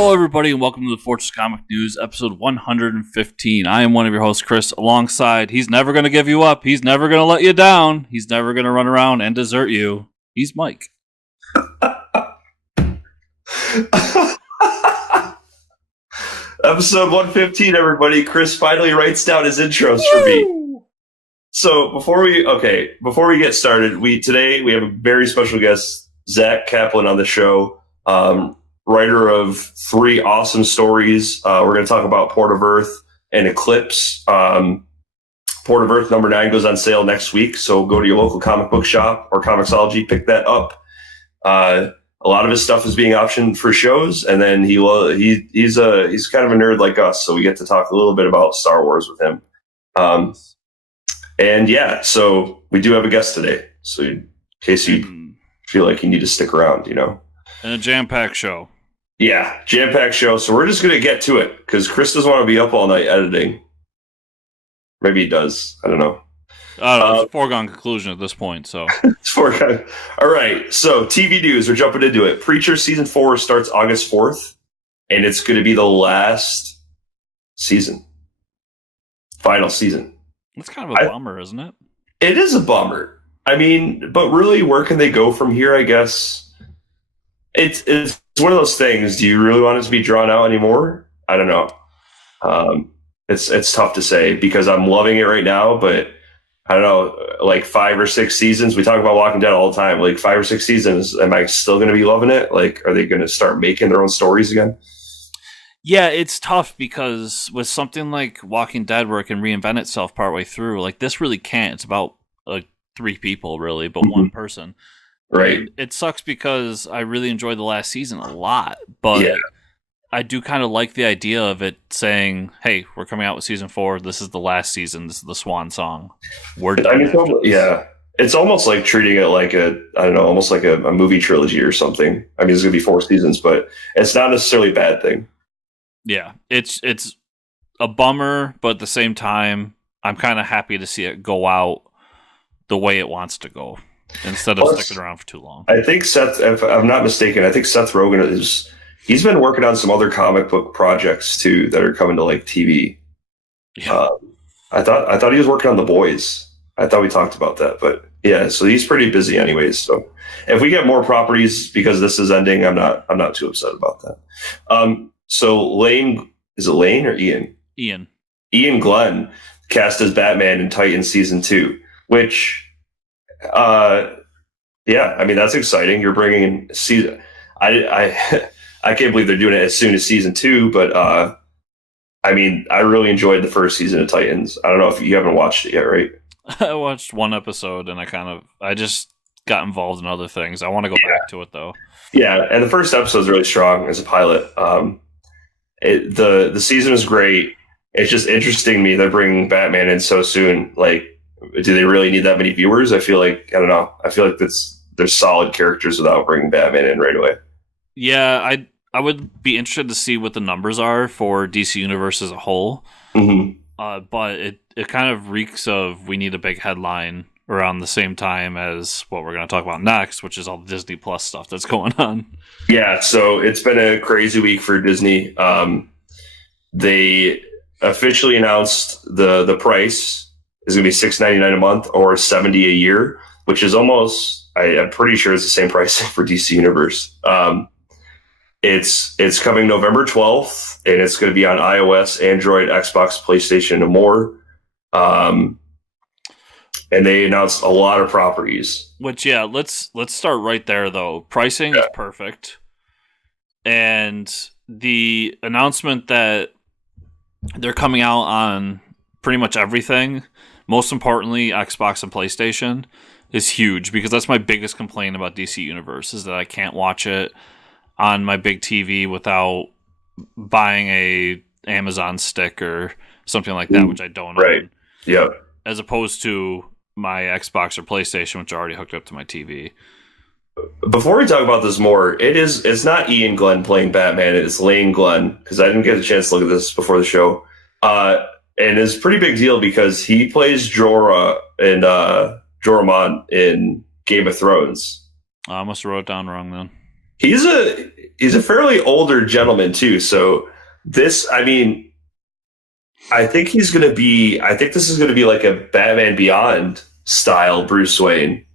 Hello, everybody, and welcome to the Fortress Comic News, episode 115. I am one of your hosts, Chris, alongside, he's never going to give you up, he's never going to let you down, he's never going to run around and desert you. He's Mike. Episode 115, everybody. Chris finally writes down his intros for me. So before we get started, today we have a very special guest, Zack Kaplan, on the show. Writer of 3 awesome stories. We're going to talk about Port of Earth and Eclipse. Port of Earth number 9 goes on sale next week, so go to your local comic book shop or Comixology, pick that up. A lot of his stuff is being optioned for shows, and then he's kind of a nerd like us, so we get to talk a little bit about Star Wars with him. And yeah, so we do have a guest today, so in case you feel like you need to stick around, you know. And a jam-packed show. Yeah, jam-packed show. So we're just going to get to it, because Chris doesn't want to be up all night editing. Maybe he does. I don't know. It's a foregone conclusion at this point, so. It's foregone. All right, so TV news. We're jumping into it. Preacher Season 4 starts August 4th, and it's going to be the last season. Final season. It's kind of a bummer, isn't it? It is a bummer. I mean, but really, where can they go from here, I guess? It's one of those things. Do you really want it to be drawn out anymore? I don't know. It's tough to say because I'm loving it right now, but I don't know, like 5 or 6 seasons. We talk about Walking Dead all the time. Like 5 or 6 seasons, am I still going to be loving it? Like, are they going to start making their own stories again? Yeah, it's tough because with something like Walking Dead where it can reinvent itself partway through, like this really can't. It's about 3 people really, but one person. Right. And it sucks because I really enjoyed the last season a lot, but yeah. I do kind of like the idea of it saying, hey, we're coming out with season 4. This is the last season. This is the swan song. We're done. It's almost like treating it like almost like a movie trilogy or something. I mean, it's going to be 4 seasons, but it's not necessarily a bad thing. Yeah, it's a bummer, but at the same time, I'm kind of happy to see it go out the way it wants to go instead of sticking around for too long. I think Seth, if I'm not mistaken, Seth Rogen he's been working on some other comic book projects too that are coming to like TV. Yeah. I thought he was working on The Boys. I thought we talked about that, but yeah, so he's pretty busy anyways. So if we get more properties because this is ending, I'm not too upset about that. So Lane, is it Lane or Ian? Ian Glenn cast as Batman in Titans season 2, which, yeah, I mean, that's exciting. You're bringing in season. I can't believe they're doing it as soon as season 2, but I mean, I really enjoyed the first season of Titans. I don't know if you haven't watched it yet, right? I watched one episode and I just got involved in other things. I want to go back to it though. Yeah, and the first episode is really strong as a pilot. The season is great. It's just interesting to me they're bringing Batman in so soon. Like, do they really need that many viewers? I feel like there's solid characters without bringing Batman in right away. Yeah, I would be interested to see what the numbers are for DC Universe as a whole. Mm-hmm. But it kind of reeks of we need a big headline around the same time as what we're going to talk about next, which is all the Disney Plus stuff that's going on. Yeah, so it's been a crazy week for Disney. They officially announced the price is going to be $6.99 a month or $70 a year, which is almost, I'm pretty sure it's the same price for DC Universe. It's coming November 12th, and it's going to be on iOS, Android, Xbox, PlayStation, and more. And they announced a lot of properties. Which, yeah, let's start right there, though. Pricing is perfect. And the announcement that they're coming out on pretty much everything, most importantly, Xbox and PlayStation, is huge. Because that's my biggest complaint about DC Universe, is that I can't watch it on my big TV without buying a Amazon stick or something like that, which I don't own. Yeah. As opposed to my Xbox or PlayStation, which are already hooked up to my TV. Before we talk about this more, it's not Ian Glenn playing Batman, it's Lane Glenn, because I didn't get a chance to look at this before the show. And it's a pretty big deal because he plays Jorah and Joramon in Game of Thrones. I must have wrote it down wrong then. He's a he's a fairly older gentleman too. So this, I mean, I think this is going to be like a Batman Beyond style Bruce Wayne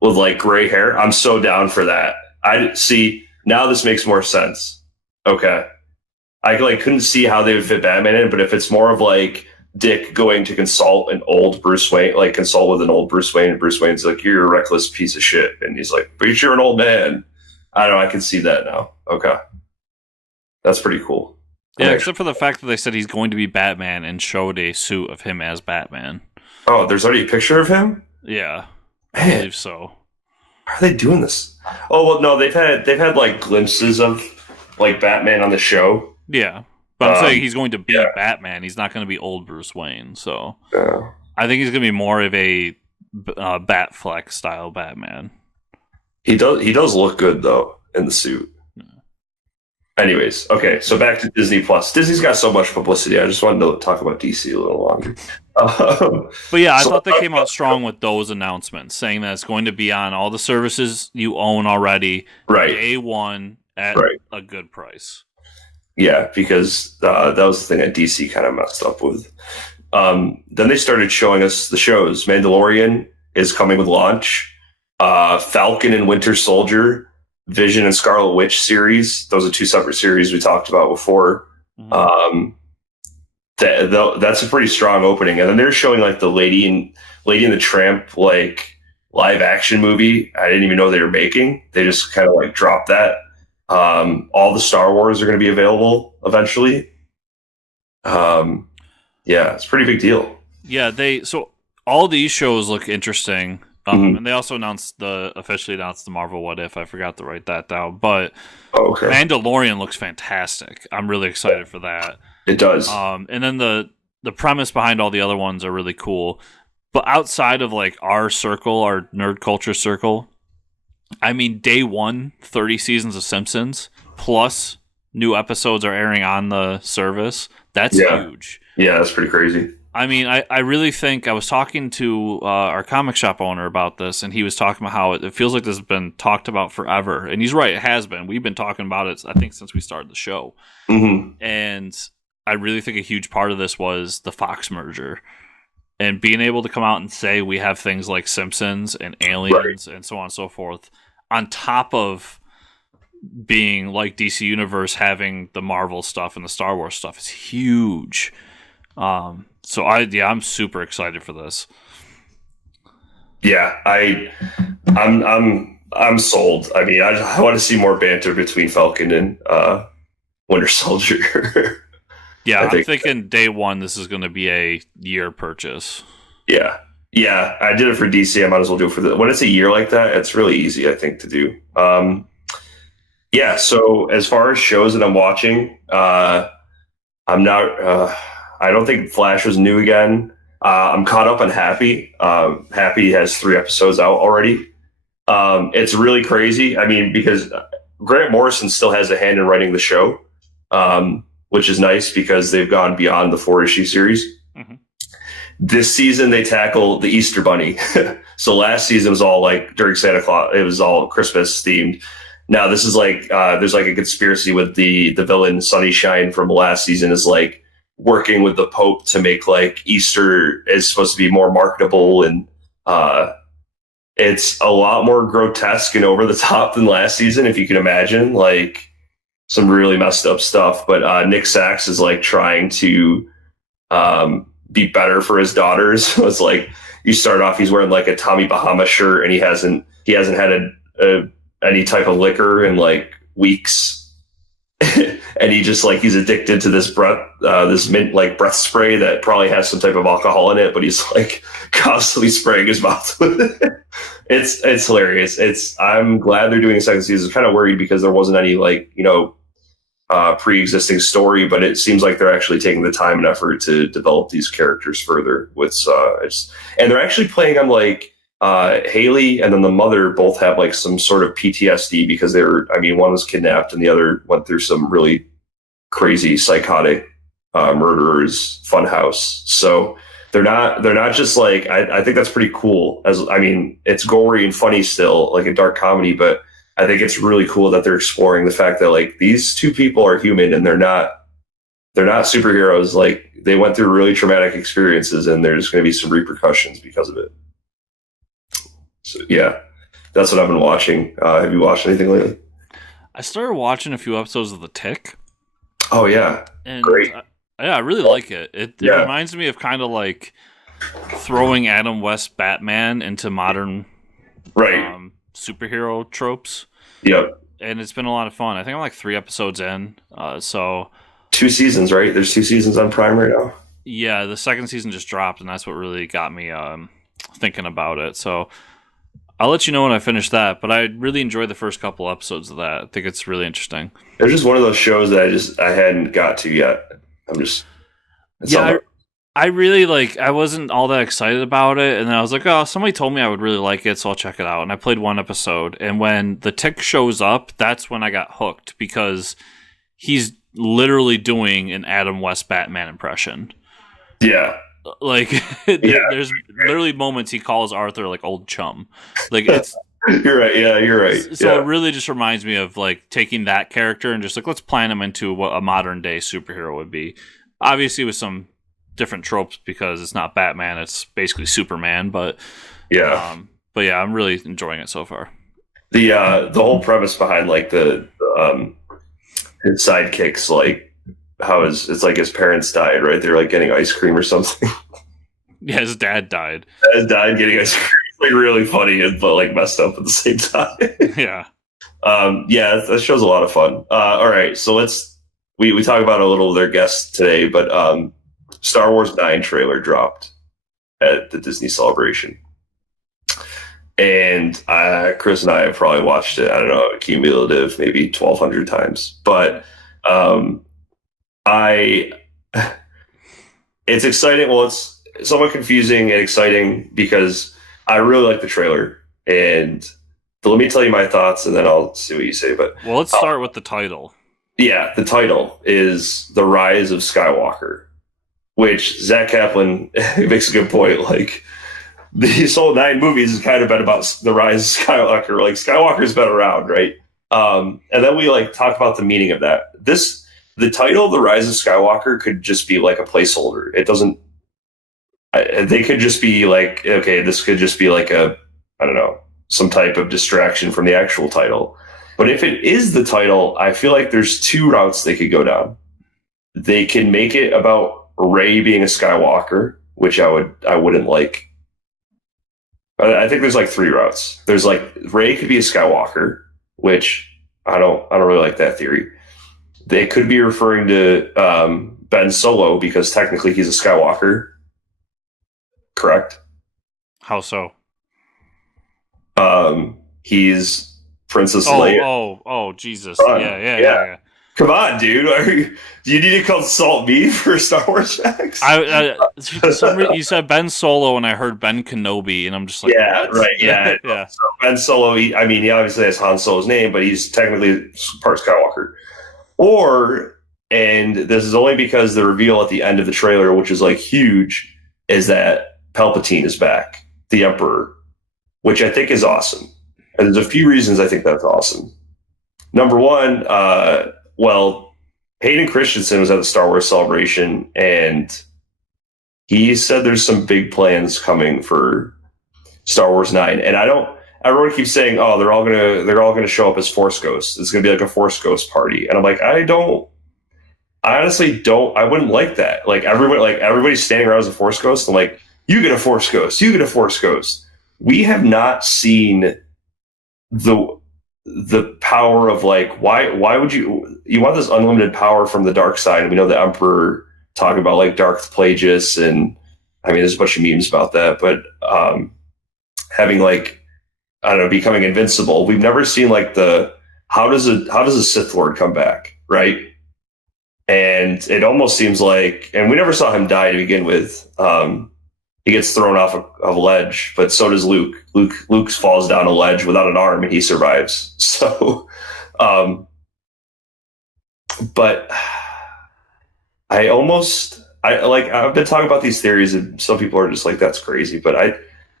with like gray hair. I'm so down for that. I see now this makes more sense. Okay. I like couldn't see how they would fit Batman in, but if it's more of like Dick going to consult an old Bruce Wayne, like consult with an old Bruce Wayne, and Bruce Wayne's like, "You're a reckless piece of shit," and he's like, "But you're an old man." I don't know. I can see that now. Okay, that's pretty cool. Yeah, except for the fact that they said he's going to be Batman and showed a suit of him as Batman. Oh, there's already a picture of him? Yeah, Man. I believe so. How are they doing this? Oh well, no, they've had like glimpses of like Batman on the show. Yeah, but I'm saying he's going to be Batman. He's not going to be old Bruce Wayne. So I think he's going to be more of a Batfleck style Batman. He does look good though in the suit. Anyways, okay, so back to Disney Plus. Disney's got so much publicity. I just wanted to talk about DC a little longer. But yeah, I thought they came out strong with those announcements, saying that it's going to be on all the services you own already, day one at a good price. Yeah, because that was the thing that DC kind of messed up with. Then they started showing us the shows. Mandalorian is coming with launch. Falcon and Winter Soldier, Vision and Scarlet Witch series. Those are two separate series we talked about before. Mm-hmm. That's a pretty strong opening. And then they're showing like the Lady and the Tramp like live action movie. I didn't even know they were making. They just kind of like dropped that. All the Star Wars are going to be available eventually. Yeah, it's a pretty big deal. Yeah, so all these shows look interesting. And they also officially announced the Marvel What If. I forgot to write that down. But Mandalorian looks fantastic. I'm really excited for that. It does. And then the premise behind all the other ones are really cool. But outside of like our circle, our nerd culture circle, I mean, day one, 30 seasons of Simpsons, plus new episodes are airing on the service. That's huge. Yeah, that's pretty crazy. I mean, I really think I was talking to our comic shop owner about this, and he was talking about how it feels like this has been talked about forever. And he's right, it has been. We've been talking about it, I think, since we started the show. Mm-hmm. And I really think a huge part of this was the Fox merger. And being able to come out and say we have things like Simpsons and Aliens and so on and so forth, on top of being like DC Universe having the Marvel stuff and the Star Wars stuff, is huge. So I'm super excited for this. Yeah, I'm sold. I mean, I want to see more banter between Falcon and Winter Soldier. Yeah, I'm thinking day one, this is going to be a year purchase. Yeah, I did it for DC. I might as well do it for when it's a year like that. It's really easy, I think, to do. Yeah. So as far as shows that I'm watching, I'm not. I don't think Flash was new again. I'm caught up on Happy. Happy has 3 episodes out already. It's really crazy. I mean, because Grant Morrison still has a hand in writing the show, which is nice because they've gone beyond the 4-issue series. Mm-hmm. This season, they tackle the Easter Bunny. So last season was all like during Santa Claus. It was all Christmas themed. Now this is like there's like a conspiracy with the villain Sunnyshine from last season is like working with the Pope to make like Easter is supposed to be more marketable, and it's a lot more grotesque and over the top than last season, if you can imagine, like some really messed up stuff. But Nick Sachs is like trying to be better for his daughters. So it's like you start off, he's wearing like a Tommy Bahama shirt, and he hasn't had any type of liquor in like weeks. And he just like he's addicted to this this mint like breath spray that probably has some type of alcohol in it, but he's like constantly spraying his mouth with it. It's hilarious. I'm glad they're doing a second season. I was kind of worried because there wasn't any like pre-existing story, but it seems like they're actually taking the time and effort to develop these characters further. And they're actually playing on like Haley and then the mother both have like some sort of PTSD because one was kidnapped and the other went through some really crazy psychotic murderer's funhouse. So they're not just like, I think that's pretty cool. It's gory and funny still, like a dark comedy, but I think it's really cool that they're exploring the fact that like these two people are human and they're not superheroes. Like they went through really traumatic experiences and there's going to be some repercussions because of it. So yeah, that's what I've been watching. Have you watched anything lately? I started watching a few episodes of The Tick. Oh yeah, and great. I really like it. It reminds me of kind of like throwing Adam West Batman into modern superhero tropes. Yep. And it's been a lot of fun. I think I'm like 3 episodes in. So 2 seasons, right? There's 2 seasons on Prime right now. Yeah, the second season just dropped, and that's what really got me thinking about it. So I'll let you know when I finish that. But I really enjoyed the first couple episodes of that. I think it's really interesting. It's just one of those shows that I hadn't got to yet. I really I wasn't all that excited about it, and then I was like, oh, somebody told me I would really like it, so I'll check it out. And I played 1 episode, and when the Tick shows up, that's when I got hooked, because he's literally doing an Adam West Batman impression. Yeah. There's literally moments he calls Arthur like old chum. Like it's You're right. Yeah, you're right. So it really just reminds me of like taking that character and just like let's plan him into what a modern day superhero would be. Obviously with some different tropes because it's not Batman, it's basically Superman, but I'm really enjoying it so far. The whole premise behind like the his sidekicks, like how it's like his parents died, right? They're like getting ice cream or something. Yeah, his dad died. His dad getting ice cream. Like really funny but like messed up at the same time. Yeah. That show's a lot of fun. All right, so we talk about a little of their guests today, but Star Wars 9 trailer dropped at the Disney Celebration. And Chris and I have probably watched it, I don't know, cumulative, maybe 1,200 times. But it's exciting. Well, it's somewhat confusing and exciting because I really like the trailer. And let me tell you my thoughts, and then I'll see what you say. But let's start with the title. Yeah, the title is The Rise of Skywalker, which Zack Kaplan makes a good point. Like, these whole 9 movies has kind of been about the rise of Skywalker. Like, Skywalker's been around, right? And then we like talk about the meaning of that. The title, The Rise of Skywalker, could just be like a placeholder. It doesn't. They could just be like, okay, this could just be like I don't know, some type of distraction from the actual title. But if it is the title, I feel like there's 2 routes they could go down. They can make it about Rey being a Skywalker, which I wouldn't like. I think there's like 3 routes. There's like Rey could be a Skywalker, which I don't really like that theory. They could be referring to Ben Solo because technically he's a Skywalker. Correct? How so? He's Princess Leia. Oh, Jesus. Yeah. Come on, dude. Do you need to consult me for Star Wars facts? For some reason, you said Ben Solo, and I heard Ben Kenobi, and I'm just like, yeah, what? Right, yeah. So Ben Solo, he obviously has Han Solo's name, but he's technically part Skywalker. And this is only because the reveal at the end of the trailer, which is like huge, is that Palpatine is back, the Emperor, which I think is awesome. And there's a few reasons I think that's awesome. Number one, Hayden Christensen was at the Star Wars Celebration, and he said there's some big plans coming for Star Wars 9. And everyone keeps saying, oh, they're all gonna show up as Force Ghosts. It's gonna be like a Force Ghost party. And I'm like, I honestly don't. I wouldn't like that. Like everybody's standing around as a Force Ghost. I'm like, you get a Force Ghost. You get a Force Ghost. We have not seen the power of like why would you want this unlimited power from the dark side? And we know the Emperor talking about like Darth Plagueis, and I mean there's a bunch of memes about that, but having like I don't know, becoming invincible. We've never seen like how does a Sith Lord come back, right? And it almost seems like, and we never saw him die to begin with. He gets thrown off a ledge, but so does Luke. Luke falls down a ledge without an arm, and he survives. So, but I've been talking about these theories, and some people are just like, "That's crazy." But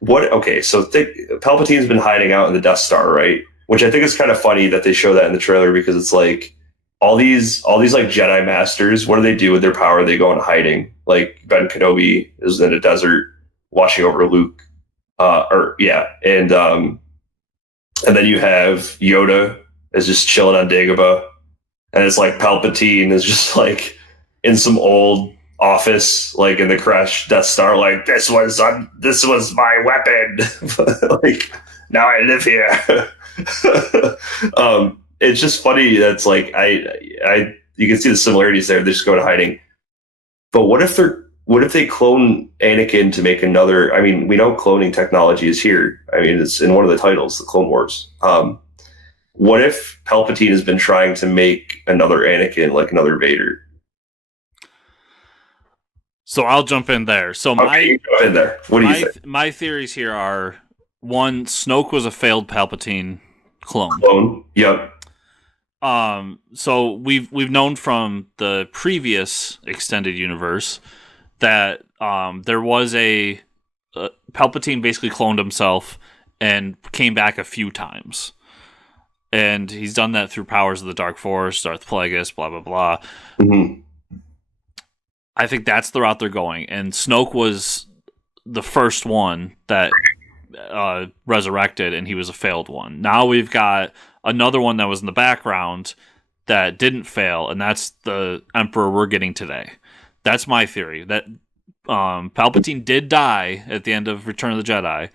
so Palpatine's been hiding out in the Death Star, right? which I think is kind of funny that they show that in the trailer, because it's like all these like Jedi masters, what do they do with their power? They go into hiding. Like Ben Kenobi is in a desert watching over Luke. And then you have Yoda is just chilling on Dagobah, and it's like Palpatine is just like in some old office, like in the crashed Death Star, like this was my weapon. Like now I live here. It's just funny. That's like you can see the similarities there. They just go to hiding. But what if they clone Anakin to make another? I mean, we know cloning technology is here. I mean, it's in one of the titles, the Clone Wars. What if Palpatine has been trying to make another Anakin, like another Vader? So I'll jump in there. So you jump in there. What do you think? My theories here are: one, Snoke was a failed Palpatine clone. Yep. So we've known from the previous extended universe that there was a Palpatine basically cloned himself and came back a few times, and he's done that through powers of the Dark Force, Darth Plagueis, blah blah blah. Mm-hmm. I think that's the route they're going, and Snoke was the first one that resurrected, and he was a failed one. Now we've got another one that was in the background that didn't fail, and that's the Emperor we're getting today. That's my theory, that Palpatine did die at the end of Return of the Jedi,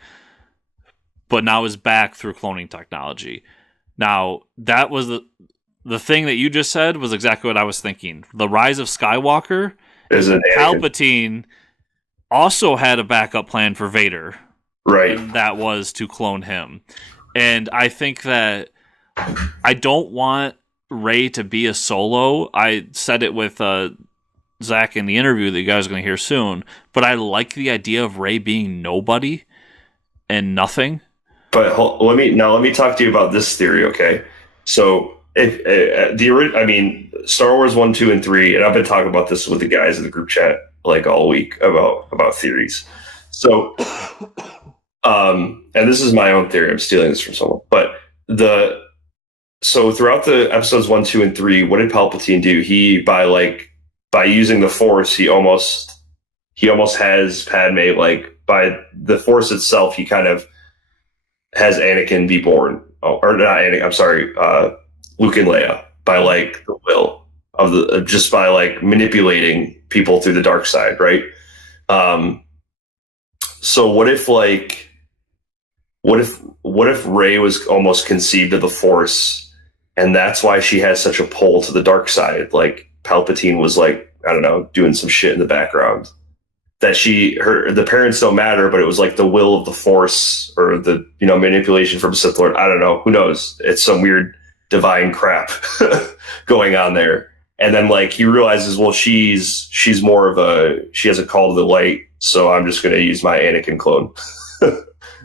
but now is back through cloning technology. Now, that was the thing that you just said was exactly what I was thinking. The Rise of Skywalker is Palpatine also had a backup plan for Vader. Right. And that was to clone him. And I think that I don't want Rey to be a solo. I said it with Zach in the interview that you guys are going to hear soon, but I like the idea of Rey being nobody and nothing. But let me talk to you about this theory, okay? So Star Wars 1, 2, and 3, and I've been talking about this with the guys in the group chat like all week about theories. So, and this is my own theory. I'm stealing this from someone. But so throughout the episodes 1, 2, and 3, what did Palpatine do? He by using the Force, he almost has Padme, like by the Force itself, he kind of has Anakin be born. Oh, or not Anakin, I'm sorry, Luke and Leia, by like the will of just by like manipulating people through the dark side, right? So what if Rey was almost conceived of the Force, and that's why she has such a pull to the dark side? Like Palpatine was like, I don't know, doing some shit in the background. That the parents don't matter, but it was like the will of the Force, or the manipulation from Sith Lord. I don't know. Who knows? It's some weird divine crap going on there. And then like he realizes, well, she's more of she has a call to the light, so I'm just going to use my Anakin clone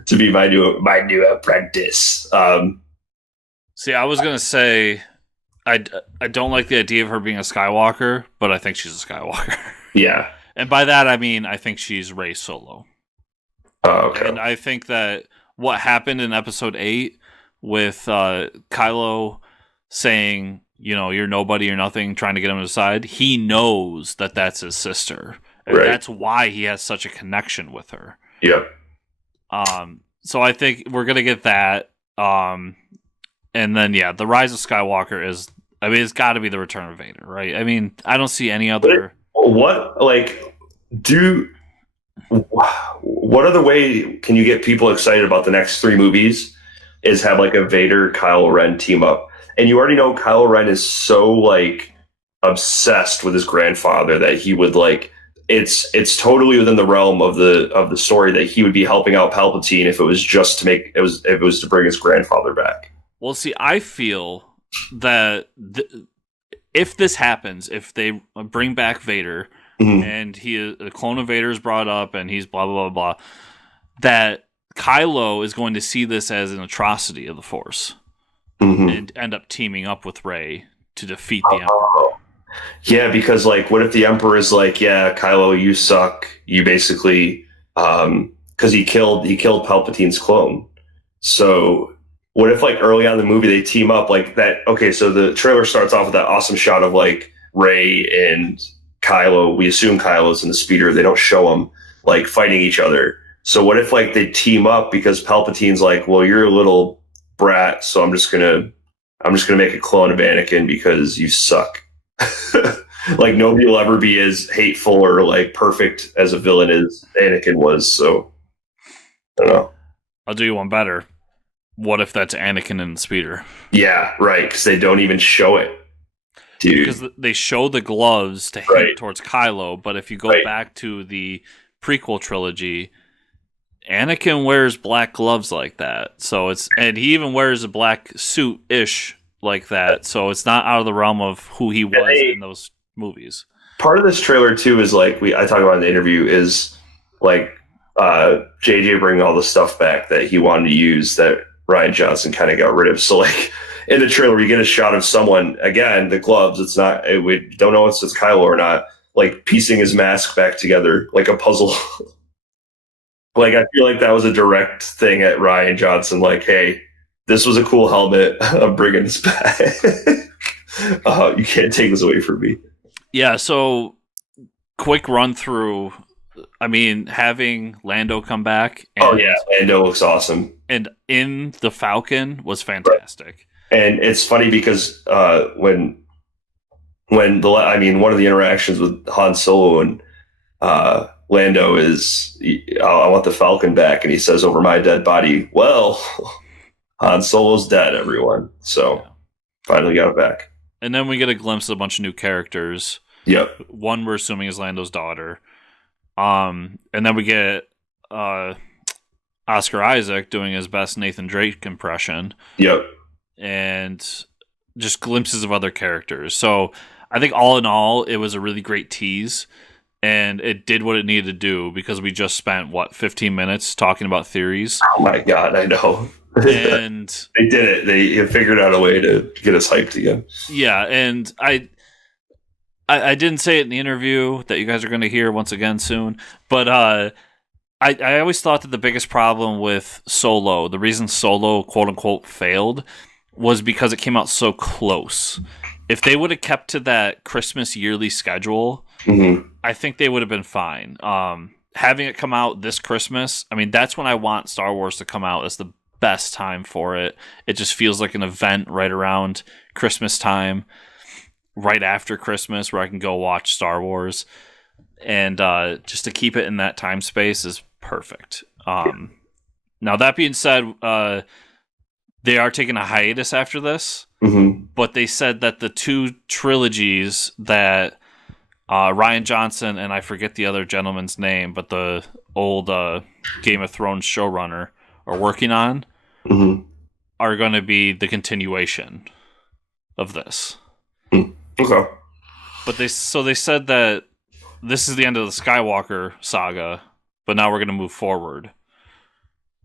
to be my new apprentice. See, I was going to say I don't like the idea of her being a Skywalker, but I think she's a Skywalker. Yeah. And by that, I mean, I think she's Rey Solo. Oh, okay. And I think that what happened in episode 8 with Kylo saying, you're nobody or nothing, trying to get him aside, he knows that that's his sister. And right. That's why he has such a connection with her. Yep. So I think we're going to get that. And then, yeah, the Rise of Skywalker it's got to be the Return of Vader, right? I mean, I don't see any other... What other way can you get people excited about the next 3 movies is have like a Vader Kylo Ren team up? And you already know Kylo Ren is so like obsessed with his grandfather that he would like it's totally within the realm of the story that he would be helping out Palpatine if it was just if it was to bring his grandfather back. Well, see, I feel that if this happens, if they bring back Vader, mm-hmm. and a clone of Vader is brought up and he's blah, blah, blah, blah, that Kylo is going to see this as an atrocity of the Force, mm-hmm. and end up teaming up with Rey to defeat the Emperor. Yeah, because like, what if the Emperor is like, yeah, Kylo, you suck. You basically, because he killed Palpatine's clone. So what if like early on in the movie they team up like that? Okay, so the trailer starts off with that awesome shot of like Rey and Kylo. We assume Kylo's in the speeder. They don't show him like fighting each other. So what if like they team up because Palpatine's like, well, you're a little brat, so I'm just gonna make a clone of Anakin because you suck. Like nobody will ever be as hateful or like perfect as a villain as Anakin was. So I don't know. I'll do you one better. What if that's Anakin in the speeder? Yeah, right. Because they don't even show it, dude. Because they show the gloves to hint towards Kylo, but if you go back to the prequel trilogy, Anakin wears black gloves like that. So and he even wears a black suit-ish like that. So it's not out of the realm of who he was in those movies. Part of this trailer too is like I talk about in the interview is like JJ bringing all the stuff back that he wanted to use that Rian Johnson kind of got rid of. So like in the trailer, you get a shot of someone, again, the gloves. We don't know if it's Kylo or not, like piecing his mask back together like a puzzle. Like I feel like that was a direct thing at Rian Johnson. Like, hey, this was a cool helmet. I'm bringing this back. You can't take this away from me. Yeah. So quick run through. I mean, having Lando come back. Lando looks awesome. And in the Falcon was fantastic. Right. And it's funny because when one of the interactions with Han Solo and Lando is, I want the Falcon back, and he says, over my dead body, well, Han Solo's dead, everyone. So finally got it back. And then we get a glimpse of a bunch of new characters. Yep. One we're assuming is Lando's daughter. And then we get Oscar Isaac doing his best Nathan Drake impression. Yep. And just glimpses of other characters. So I think all in all, it was a really great tease. And it did what it needed to do because we just spent, 15 minutes talking about theories. Oh my God, I know. And they did it. They figured out a way to get us hyped again. Yeah, and I didn't say it in the interview that you guys are going to hear once again soon, but I always thought that the biggest problem with Solo, the reason Solo quote-unquote failed, was because it came out so close. If they would have kept to that Christmas yearly schedule, I think they would have been fine. Having it come out this Christmas, I mean, that's when I want Star Wars to come out. It's the best time for it. It just feels like an event right around Christmas time, right after Christmas, where I can go watch Star Wars. And just to keep it in that time space is perfect. Now, that being said, they are taking a hiatus after this, but they said that the two trilogies that Rian Johnson and I forget the other gentleman's name, but the old Game of Thrones showrunner are working on are going to be the continuation of this. Okay. But they said that this is the end of the Skywalker saga, but now we're going to move forward.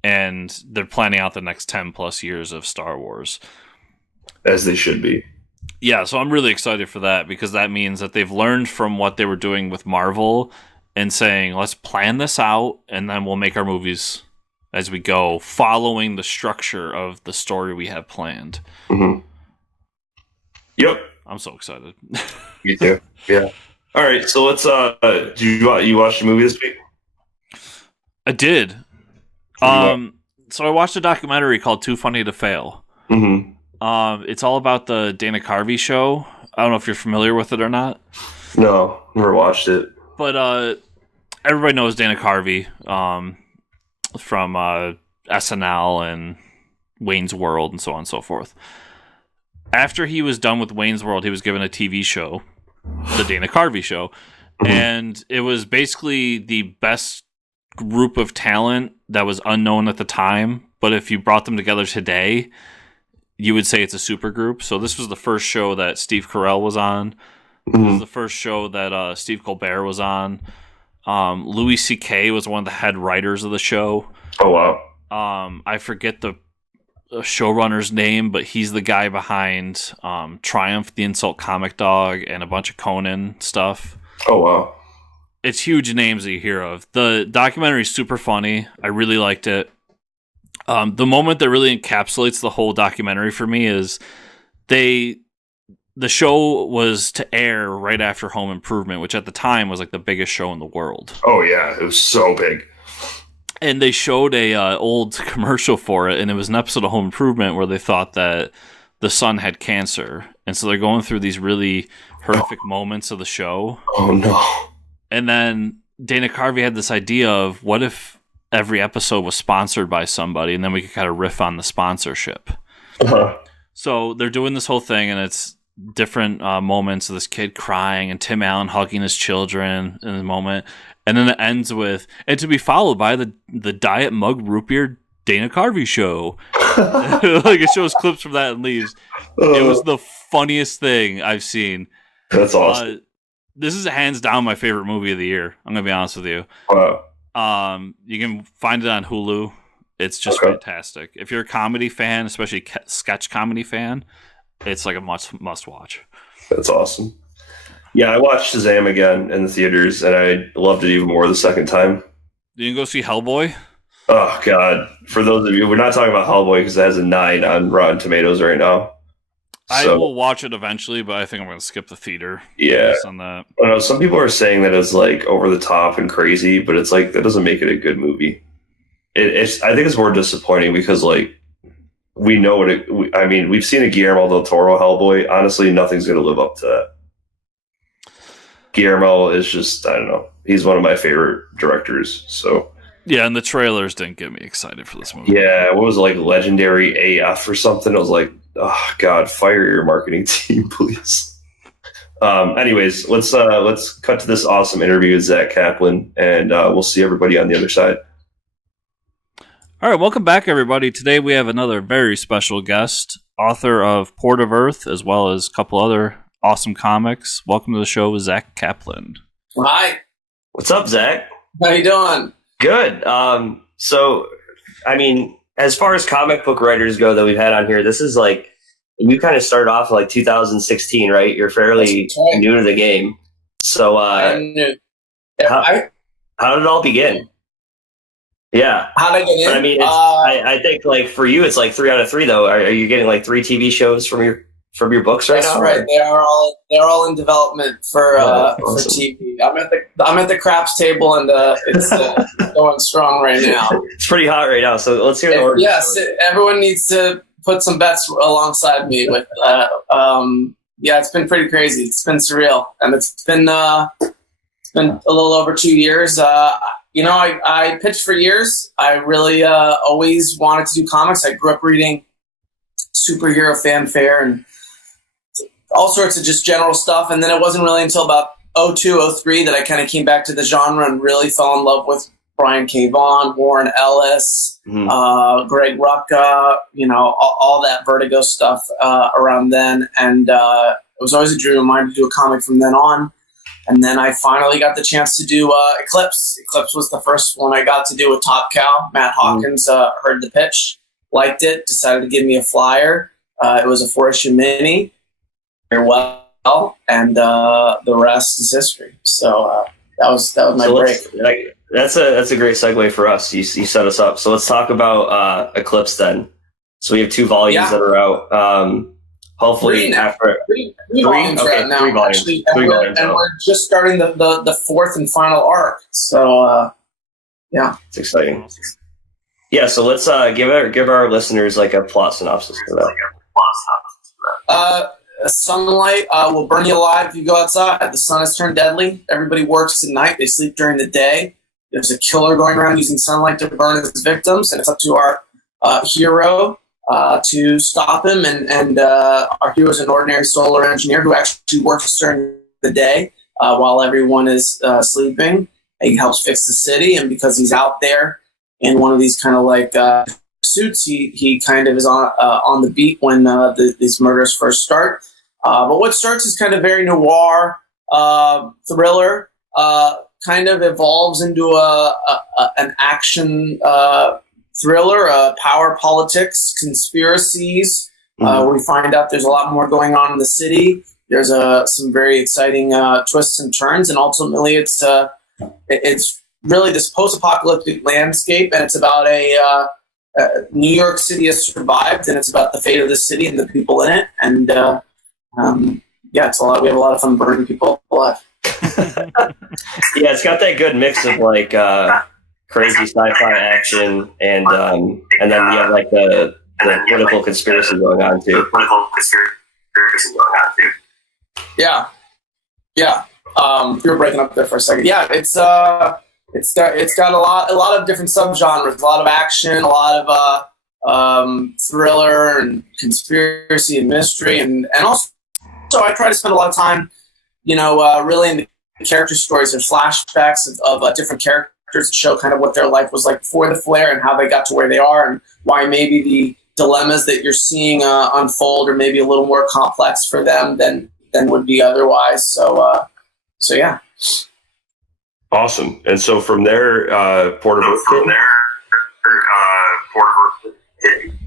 And they're planning out the next 10 plus years of Star Wars. As they should be. Yeah, so I'm really excited for that because that means that they've learned from what they were doing with Marvel and saying, let's plan this out and then we'll make our movies as we go, following the structure of the story we have planned. Yep. I'm so excited. Me too. Yeah. All right, so let's you watch the movie this week? I did. So I watched a documentary called Too Funny to Fail. It's all about the Dana Carvey show. I don't know if you're familiar with it or not. No, never watched it. But everybody knows Dana Carvey from SNL and Wayne's World and so on and so forth. After he was done with Wayne's World, he was given a TV show, The Dana Carvey Show. And it was basically the best group of talent that was unknown at the time. But if you brought them together today, you would say it's a super group. So this was the first show that Steve Carell was on. This was the first show that Steve Colbert was on. Louis C.K. was one of the head writers of the show. Oh, wow. I forget the showrunner's name, but he's the guy behind Triumph, the Insult Comic Dog, and a bunch of Conan stuff. Oh, wow. It's huge names that you hear of. The documentary is super funny. I really liked it. The moment that really encapsulates the whole documentary for me is the show was to air right after Home Improvement, which at the time was like the biggest show in the world. Oh yeah, it was so big. And they showed a old commercial for it, and it was an episode of Home Improvement where they thought that the son had cancer, and so they're going through these really horrific moments of the show. Oh no! And then Dana Carvey had this idea of what if every episode was sponsored by somebody, and then we could kind of riff on the sponsorship. Uh-huh. So they're doing this whole thing, and it's different moments of this kid crying and Tim Allen hugging his children in the moment. And then it ends with, and to be followed by the Diet Mug Root Beer Dana Carvey show. Like it shows clips from that and leaves. It was the funniest thing I've seen. That's awesome. This is hands down my favorite movie of the year. I'm going to be honest with you. Wow. You can find it on Hulu. It's just fantastic. If you're a comedy fan, especially sketch comedy fan, it's like a must watch. That's awesome. Yeah, I watched Shazam again in the theaters, and I loved it even more the second time. You can go see Hellboy? Oh, God. For those of you, we're not talking about Hellboy because it has a 9 on Rotten Tomatoes right now. I will watch it eventually, but I think I'm going to skip the theater. Yeah. On that. I know some people are saying that it's like over the top and crazy, but it's like that doesn't make it a good movie. I think it's more disappointing because like we know what it. We've seen a Guillermo del Toro Hellboy. Honestly, nothing's going to live up to that. Guillermo is just, I don't know. He's one of my favorite directors. So yeah, and the trailers didn't get me excited for this movie. Yeah, what was it, like Legendary AF or something? I was like, oh God, fire your marketing team, please. Anyways, let's cut to this awesome interview with Zack Kaplan, and we'll see everybody on the other side. All right, welcome back, everybody. Today we have another very special guest, author of Port of Earth, as well as a couple other awesome comics. Welcome to the show, Zack Kaplan. Hi. What's up, Zack? How you doing? Good. So, I mean, as far as comic book writers go that we've had on here, this is like, you kind of started off like 2016, right? You're fairly new to the game. So, how did it all begin? Yeah. How did I get in? But, I mean, I think like for you, it's like 3 out of 3 though. Are you getting like 3 TV shows from your books right now? That's right. They're all in development for TV. I'm at the craps table and it's going strong right now. It's pretty hot right now. So let's hear the order. Yes, everyone needs to put some bets alongside me with. Yeah, it's been pretty crazy. It's been surreal, and it's been a little over 2 years. I pitched for years. I really always wanted to do comics. I grew up reading superhero fanfare and all sorts of just general stuff. And then it wasn't really until about 2002, 2003 that I kind of came back to the genre and really fell in love with Brian K. Vaughan, Warren Ellis, Greg Rucka, all that Vertigo stuff around then. And it was always a dream of mine to do a comic from then on. And then I finally got the chance to do Eclipse. Eclipse was the first one I got to do with Top Cow. Matt Hawkins heard the pitch, liked it, decided to give me a flyer. It was a 4-issue mini. Very well, and the rest is history. So that was my break. That's a great segue for us. You set us up. So let's talk about Eclipse then. So we have 2 volumes that are out. Hopefully after three volumes okay, right now. 3 volumes. Actually, and we're just starting the 4th and final arc. So yeah, it's exciting. Yeah, so let's give our listeners like a plot synopsis for that. Sunlight will burn you alive if you go outside. The sun has turned deadly. Everybody works at night. They sleep during the day. There's a killer going around using sunlight to burn his victims, and it's up to our hero to stop him. And our hero is an ordinary solar engineer who actually works during the day while everyone is sleeping. He helps fix the city, and because he's out there in one of these kind of like suits, he kind of is on the beat when these murders first start. But what starts as kind of very noir thriller kind of evolves into an action thriller, power politics, conspiracies. We find out there's a lot more going on in the city. There's some very exciting twists and turns, and ultimately it's really this post-apocalyptic landscape, and it's about New York City has survived, and it's about the fate of the city and the people in it. And it's a lot. We have a lot of fun burning people alive. Yeah, it's got that good mix of like crazy sci-fi action, and then you have like the political conspiracy going on too. Yeah. You were breaking up there for a second. Yeah, it's got a lot of different subgenres, a lot of action, a lot of thriller and conspiracy and mystery, and also I try to spend a lot of time, really in the character stories. There's flashbacks of different characters that show kind of what their life was like before the flare and how they got to where they are, and why maybe the dilemmas that you're seeing unfold are maybe a little more complex for them than would be otherwise. So yeah. Awesome. And so from there, Port of Earth.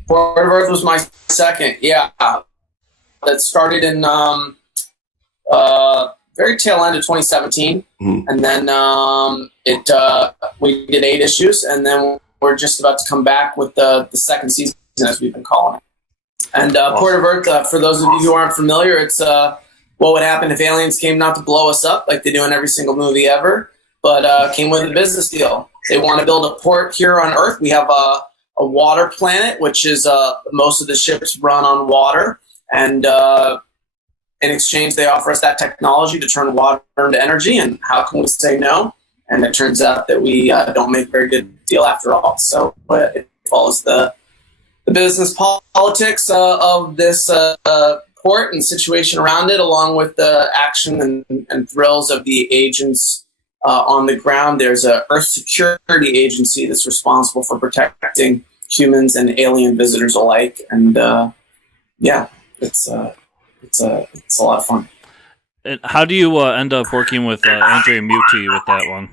Port of Earth was my second. Yeah, that started in very tail end of 2017, and then we did 8 issues, and then we're just about to come back with the second season, as we've been calling it. And awesome. Port of Earth, for those of you who aren't familiar, it's what would happen if aliens came not to blow us up like they do in every single movie ever, but came with a business deal. They want to build a port here on Earth. We have a water planet, which is most of the ships run on water, and in exchange, they offer us that technology to turn water into energy, and how can we say no? And it turns out that we don't make a very good deal after all. So it follows the business politics of this port and situation around it, along with the action and thrills of the agents on the ground. There's a Earth Security Agency that's responsible for protecting humans and alien visitors alike. And it's a lot of fun. And how do you end up working with Andrea Muti with that one?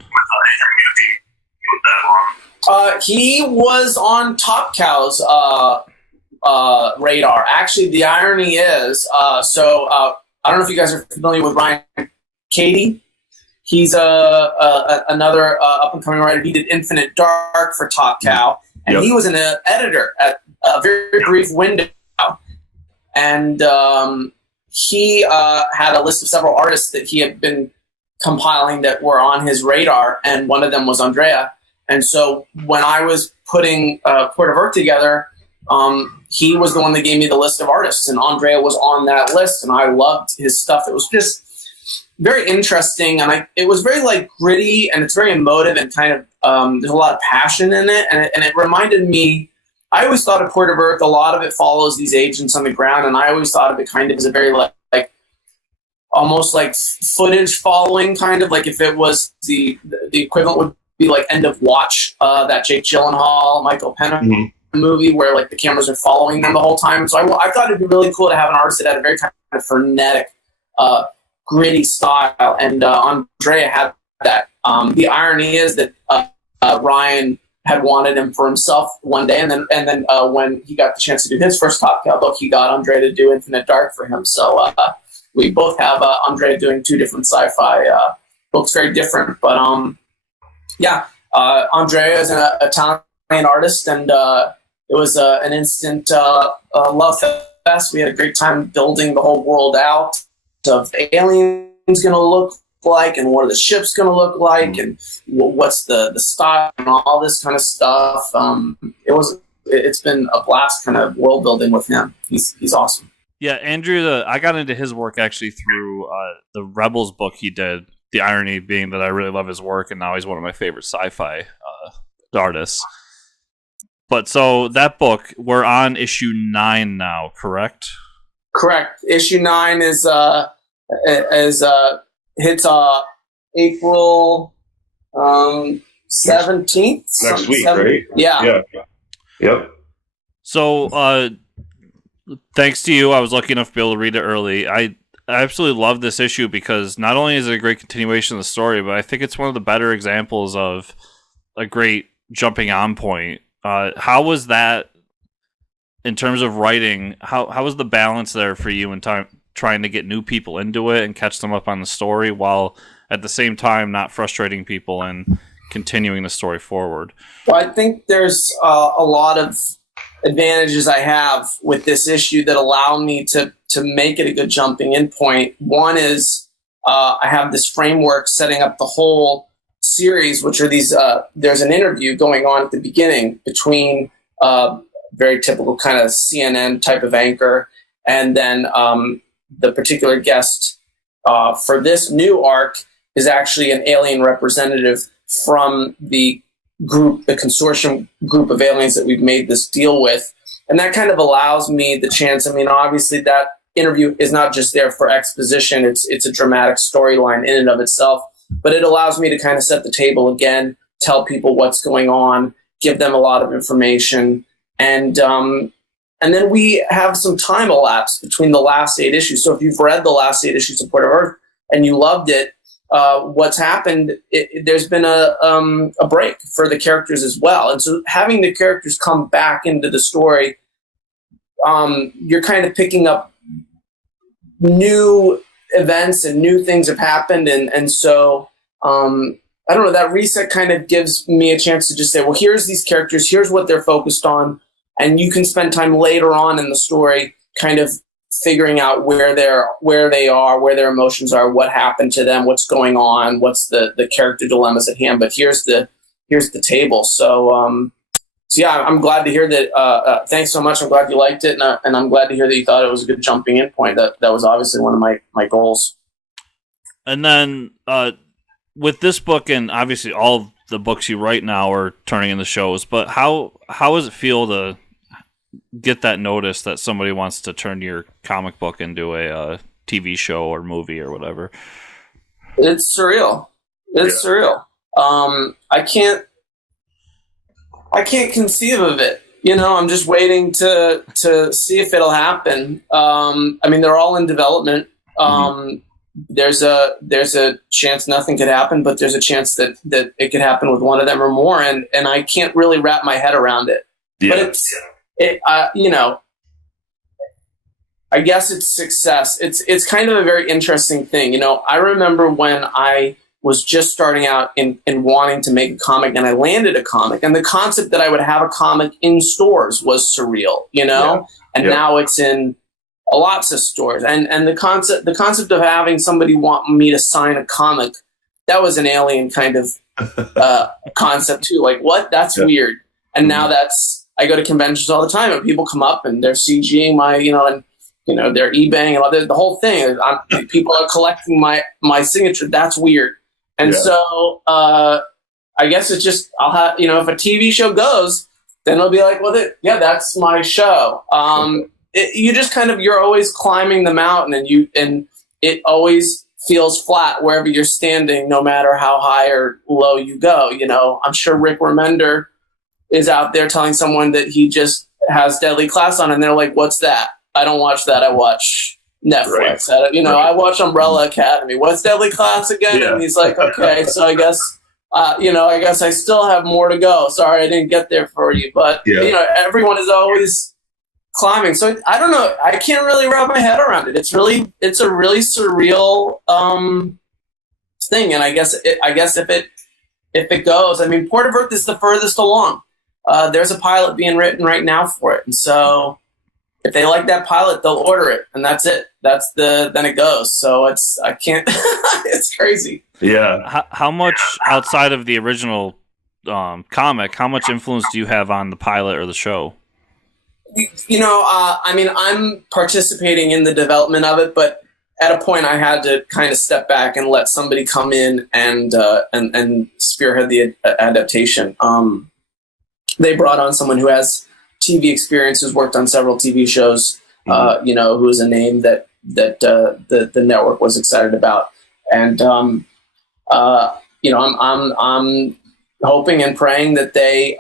He was on Top Cow's radar. Actually, the irony is, I don't know if you guys are familiar with Ryan Cady. He's another up-and-coming writer. He did Infinite Dark for Top Cow, and he was an editor at a very brief window. And he had a list of several artists that he had been compiling that were on his radar, and one of them was Andrea. And so when I was putting Port of Earth together, he was the one that gave me the list of artists, and Andrea was on that list, and I loved his stuff. It was just very interesting, and it was very like gritty, and it's very emotive, and kind of there's a lot of passion in it, and it reminded me. I always thought of Port of Earth, a lot of it follows these agents on the ground, and I always thought of it kind of as a very like almost like footage following, kind of like if it was the equivalent would be like End of Watch, that Jake Gyllenhaal, Michael Pena movie where like the cameras are following them the whole time. So I thought it'd be really cool to have an artist that had a very kind of frenetic, gritty style, and Andrea had that. The irony is that Ryan had wanted him for himself one day, and then when he got the chance to do his first Top Cow book, he got Andrea to do Infinite Dark for him. So we both have Andrea doing 2 different sci-fi books, very different. But Andrea is an Italian artist, and it was an instant love fest. We had a great time building the whole world out of the aliens going to look like, and what are the ships going to look like, and what's the style, and all this kind of stuff. It's been a blast kind of world building with him. He's awesome. Yeah, Andrew, I got into his work actually through the Rebels book he did. The irony being that I really love his work, and now he's one of my favorite sci-fi artists. But so that book, we're on issue 9 now, correct? Correct. Issue 9 is hits April 17th. Next week, right? Yeah. Yep. So, thanks to you, I was lucky enough to be able to read it early. I absolutely love this issue because not only is it a great continuation of the story, but I think it's one of the better examples of a great jumping on point. How was that in terms of writing? How was the balance there for you in trying to get new people into it and catch them up on the story while at the same time not frustrating people and continuing the story forward? Well, I think there's a lot of advantages I have with this issue that allow me to make it a good jumping in point. One is I have this framework setting up the whole series, which are these, there's an interview going on at the beginning between very typical kind of CNN type of anchor and then the particular guest for this new arc is actually an alien representative from the group, the consortium group of aliens that we've made this deal with. And that kind of allows me the chance. I mean, obviously that interview is not just there for exposition. It's a dramatic storyline in and of itself, but it allows me to kind of set the table again, tell people what's going on, give them a lot of information. And then we have some time elapsed between the last 8 issues. So if you've read the last 8 issues of Port of Earth and you loved it, what's happened, there's been a break for the characters as well. And so having the characters come back into the story, you're kind of picking up new events and new things have happened. And so, I don't know, that reset kind of gives me a chance to just say, well, here's these characters, here's what they're focused on. And you can spend time later on in the story kind of figuring out where they are, where their emotions are, what happened to them, what's going on, what's the character dilemmas at hand. But here's the table. So yeah, I'm glad to hear that. Thanks so much. I'm glad you liked it, and I'm glad to hear that you thought it was a good jumping in point. That was obviously one of my goals. And then with this book, and obviously all of the books you write now are turning into shows, but how does it feel to get that notice that somebody wants to turn your comic book into a TV show or movie or whatever? It's surreal. It's surreal. I can't conceive of it. You know, I'm just waiting to see if it'll happen. I mean, they're all in development. There's a chance nothing could happen, but there's a chance that it could happen with one of them or more. And I can't really wrap my head around it. Yeah. But you know, I guess it's success. It's kind of a very interesting thing. You know, I remember when I was just starting out in wanting to make a comic, and I landed a comic, and the concept that I would have a comic in stores was surreal, you know, and now it's in lots of stores. And the concept of having somebody want me to sign a comic, that was an alien kind of concept too. Like, what? That's weird. And now I go to conventions all the time, and people come up and they're CGing my, they're eBaying and all the whole thing. People are collecting my signature. That's weird. And so I guess it's just, I'll have, if a TV show goes, then it'll be like, well, that's my show. You just kind of, you're always climbing the mountain, and it always feels flat wherever you're standing, no matter how high or low you go. You know, I'm sure Rick Remender is out there telling someone that he just has Deadly Class on, and they're like, what's that? I don't watch that. I watch Netflix. Right. I watch Umbrella Academy. What's Deadly Class again? Yeah. And he's like, okay, so I guess, I guess I still have more to go. Sorry, I didn't get there for you. But, everyone is always climbing. So I don't know. I can't really wrap my head around it. It's a really surreal thing. And I guess if it goes, I mean, Port of Earth is the furthest along. There's a pilot being written right now for it. And so if they like that pilot, they'll order it, and that's it. Then it goes. So I can't, it's crazy. Yeah. How much outside of the original comic, how much influence do you have on the pilot or the show? I mean, I'm participating in the development of it, but at a point I had to kind of step back and let somebody come in and spearhead the adaptation. They brought on someone who has TV experience, who's worked on several TV shows, who is a name that the network was excited about. And, I'm hoping and praying that they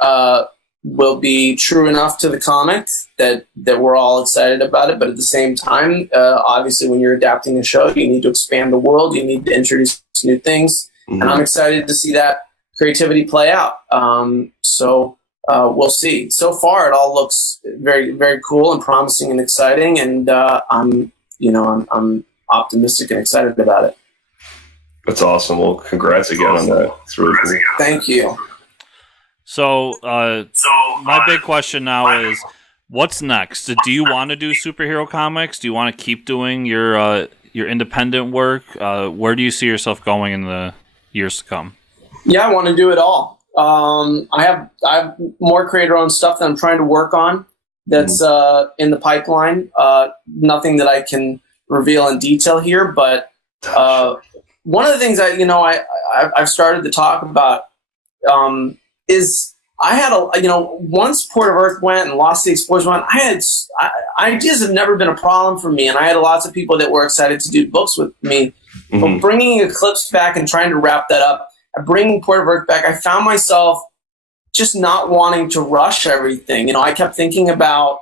will be true enough to the comic that we're all excited about it. But at the same time, obviously, when you're adapting a show, you need to expand the world. You need to introduce new things. And I'm excited to see that creativity play out. So we'll see. So far, it all looks very, very cool and promising and exciting. And I'm optimistic and excited about it. That's awesome. Well, congrats again on that. It's really cool. Thank you. So, my big question now is, what's next? Do you want to do superhero comics? Do you want to keep doing your independent work? Where do you see yourself going in the years to come? Yeah, I want to do it all. I have more creator-owned stuff that I'm trying to work on that's in the pipeline. Nothing that I can reveal in detail here, but one of the things I've started to talk about is I had once Port of Earth went and Lost City Explorers went, ideas have never been a problem for me, and I had lots of people that were excited to do books with me. But bringing Eclipse back and trying to wrap that up, bringing Port of Earth back, I found myself just not wanting to rush everything. I kept thinking about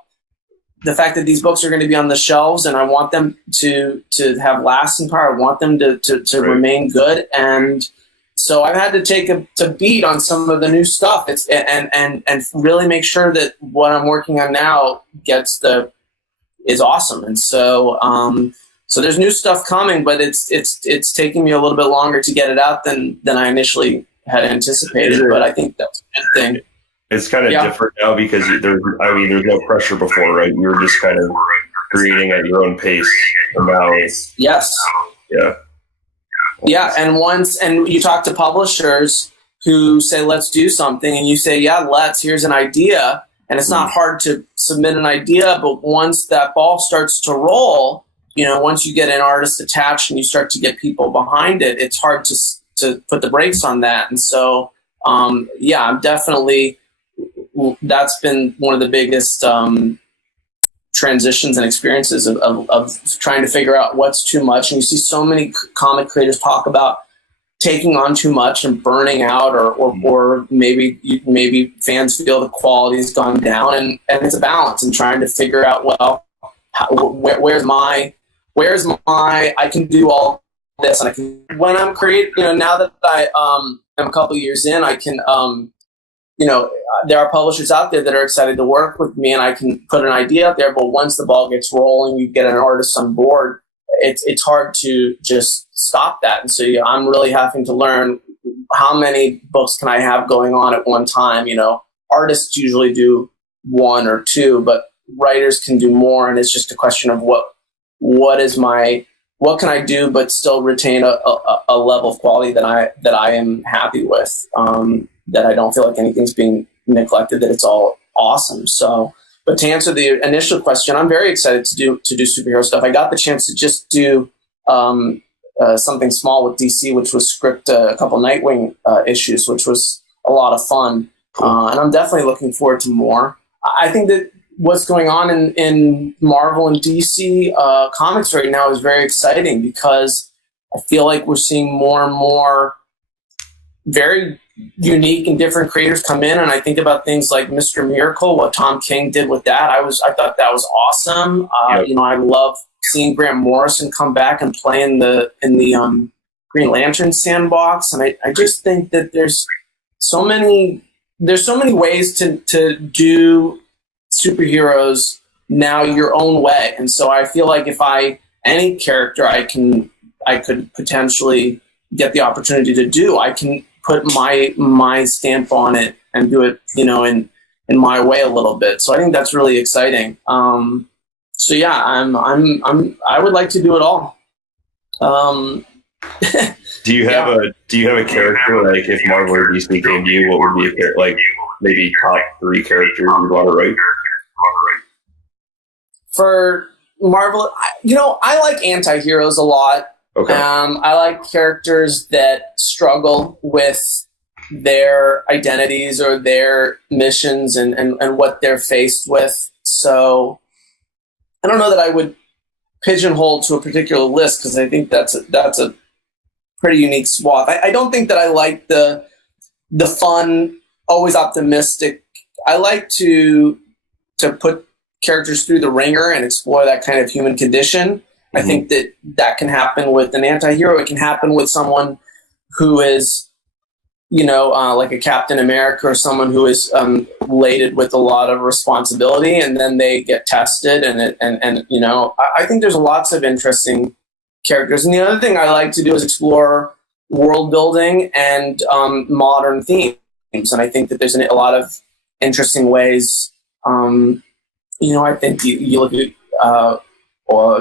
the fact that these books are going to be on the shelves, and I want them to have lasting power. I want them to remain good, and so I've had to take a beat on some of the new stuff. And really make sure that what I'm working on now is awesome. And so so there's new stuff coming, but it's taking me a little bit longer to get it out than I initially had anticipated. But I think that's a good thing. It's kind of different now because there's no pressure before, right? You were just kind of creating at your own pace, and now yes, and you talk to publishers who say, let's do something, and you say, here's an idea, and it's not hard to submit an idea, but once that ball starts to roll, once you get an artist attached and you start to get people behind it, it's hard to put the brakes on that. And so, I'm definitely, that's been one of the biggest transitions and experiences of trying to figure out what's too much. And you see so many comic creators talk about taking on too much and burning out, or maybe fans feel the quality's gone down, and it's a balance and trying to figure out, where's my I can do all this, and I can, when I'm creating, now that I am a couple years in, I can there are publishers out there that are excited to work with me, and I can put an idea out there. But once the ball gets rolling, you get an artist on board, it's hard to just stop that. And so I'm really having to learn how many books can I have going on at one time. Artists usually do one or two, but writers can do more. And it's just a question of what can I do, but still retain a level of quality that I am happy with. That I don't feel like anything's being neglected, that it's all awesome. So, but to answer the initial question, I'm very excited to do superhero stuff. I got the chance to just do something small with DC, which was script a couple Nightwing issues, which was a lot of fun. And I'm definitely looking forward to more. I think that what's going on in Marvel and DC comics right now is very exciting, because I feel like we're seeing more and more very unique and different creators come in. And I think about things like Mr. Miracle, what Tom King did with that. I thought that was awesome. I love seeing Grant Morrison come back and play in the Green Lantern sandbox. And I just think that there's so many ways to do superheroes now your own way. And so I feel like if any character I could potentially get the opportunity to do, I can put my stamp on it and do it, in my way a little bit. So I think that's really exciting. I would like to do it all. Do you have a character, like if Marvel or DC came to you, what would be a character, like maybe top 3 characters you'd want to write? For Marvel, I like anti-heroes a lot. Okay. I like characters that struggle with their identities or their missions and what they're faced with. So I don't know that I would pigeonhole to a particular list, because I think that's a pretty unique swath. I don't think that I like the fun, always optimistic. I like to put characters through the ringer and explore that kind of human condition. I think that can happen with an anti-hero. It can happen with someone who is, like a Captain America, or someone who is laden with a lot of responsibility, and then they get tested. I think there's lots of interesting characters. And the other thing I like to do is explore world building and modern themes. And I think that there's a lot of interesting ways. I think you look at,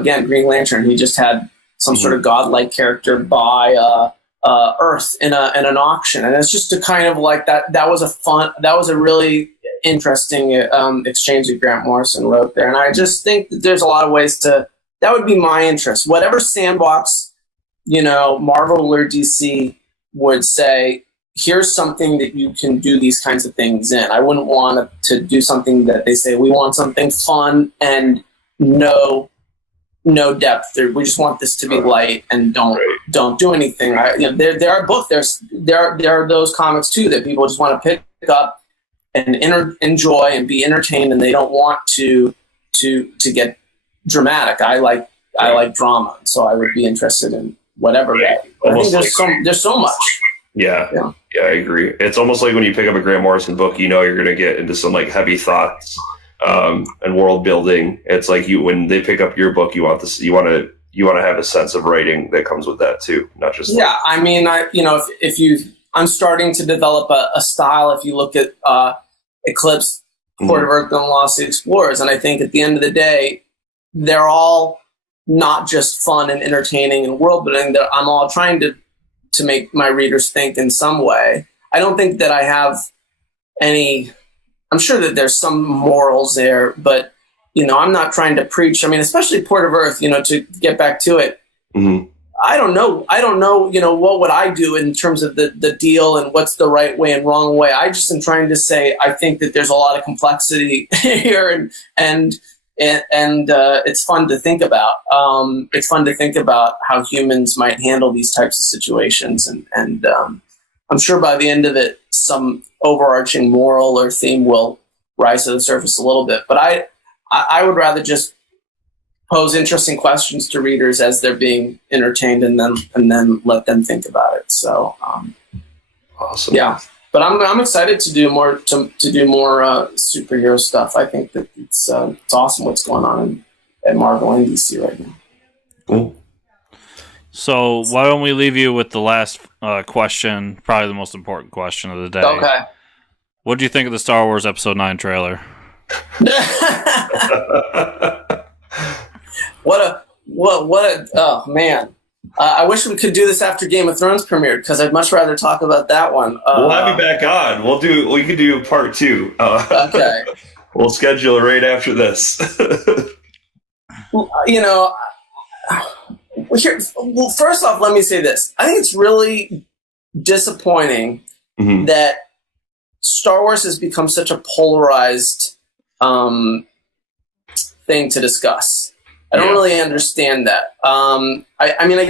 again, Green Lantern. He just had some sort of godlike character buy Earth in an auction, and it's just a kind of like that. That was a really interesting exchange that Grant Morrison wrote there, and I just think that there's a lot of ways that would be my interest. Whatever sandbox, Marvel or DC would say, here's something that you can do these kinds of things in. I wouldn't want to do something that they say, we want something fun and no depth. We just want this to be light and don't do anything. There are those comics too that people just want to pick up and enjoy and be entertained, and they don't want to get dramatic. I like drama, so I would be interested in whatever. I think there's so much. Yeah, I agree. It's almost like when you pick up a Grant Morrison book, you're going to get into some like heavy thoughts and world building. It's like when they pick up your book, you want to have a sense of writing that comes with that too, not just I'm starting to develop a style. If you look at Eclipse, Port of Earth, and Lost Sea Explorers, and I think at the end of the day, they're all not just fun and entertaining and world building. I'm all trying to make my readers think in some way. I don't think that I have any. I'm sure that there's some morals there, but I'm not trying to preach. I mean, especially Port of Earth. To get back to it, I don't know. What would I do in terms of the deal and what's the right way and wrong way? I just am trying to say I think that there's a lot of complexity here, and it's fun to think about. It's fun to think about how humans might handle these types of situations, and I'm sure by the end of it, some overarching moral or theme will rise to the surface a little bit. But I would rather just pose interesting questions to readers as they're being entertained, and then let them think about it. So, awesome. Yeah. But I'm excited to do more superhero stuff. I think that it's awesome what's going on at Marvel and DC right now. Cool. So why don't we leave you with the last question, probably the most important question of the day. Okay. What do you think of the Star Wars Episode 9 trailer? Oh man. I wish we could do this after Game of Thrones premiered, because I'd much rather talk about that one. We'll have you back on. We could do part 2. Okay. We'll schedule it right after this. First off, let me say this. I think it's really disappointing that Star Wars has become such a polarized thing to discuss. I don't really understand that. I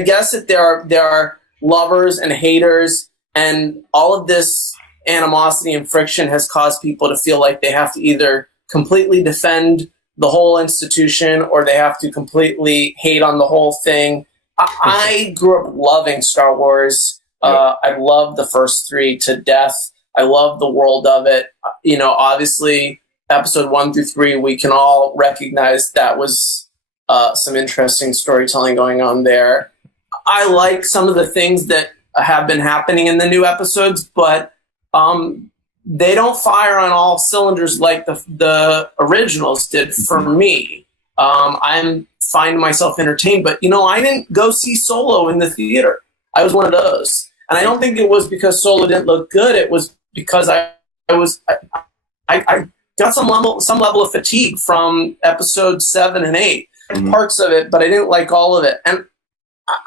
guess that there are lovers and haters, and all of this animosity and friction has caused people to feel like they have to either completely defend the whole institution or they have to completely hate on the whole thing. I grew up loving Star Wars. I love the first 3 to death. I love the world of it. Obviously, episode 1 through 3, we can all recognize that was some interesting storytelling going on there. I like some of the things that have been happening in the new episodes, but they don't fire on all cylinders like the originals did for me. I'm finding myself entertained, but I didn't go see Solo in the theater. I was one of those, and I don't think it was because Solo didn't look good. It was because I got some level of fatigue from episode 7 and 8. Parts of it, but I didn't like all of it. And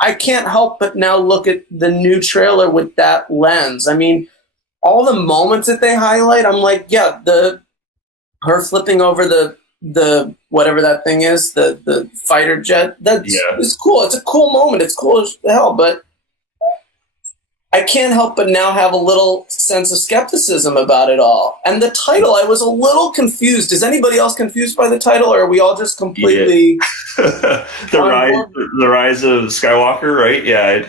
I can't help but now look at the new trailer with that lens. I mean, all the moments that they highlight, I'm like, her flipping over the whatever that thing is, the fighter jet, it's cool. It's a cool moment. It's cool as hell, but I can't help but now have a little sense of skepticism about it all. And the title, I was a little confused. Is anybody else confused by the title, or are we all just completely... the rise of Skywalker, right? Yeah.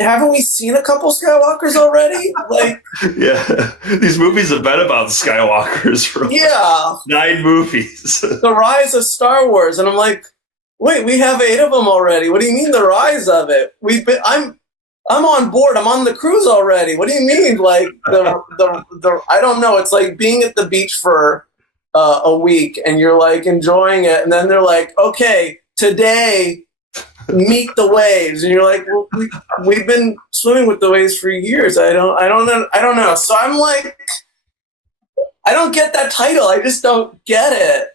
Haven't we seen a couple Skywalkers already? Yeah. These movies have been about Skywalkers for 9 movies. The rise of Star Wars. And I'm like, wait, we have 8 of them already. What do you mean the rise of it? I'm on board. I'm on the cruise already. What do you mean? Like the I don't know. It's like being at the beach for a week and you're like enjoying it, and then they're like, okay, today meet the waves, and you're like, well, we've been swimming with the waves for years. I don't know. So I'm like, I don't get that title. I just don't get it.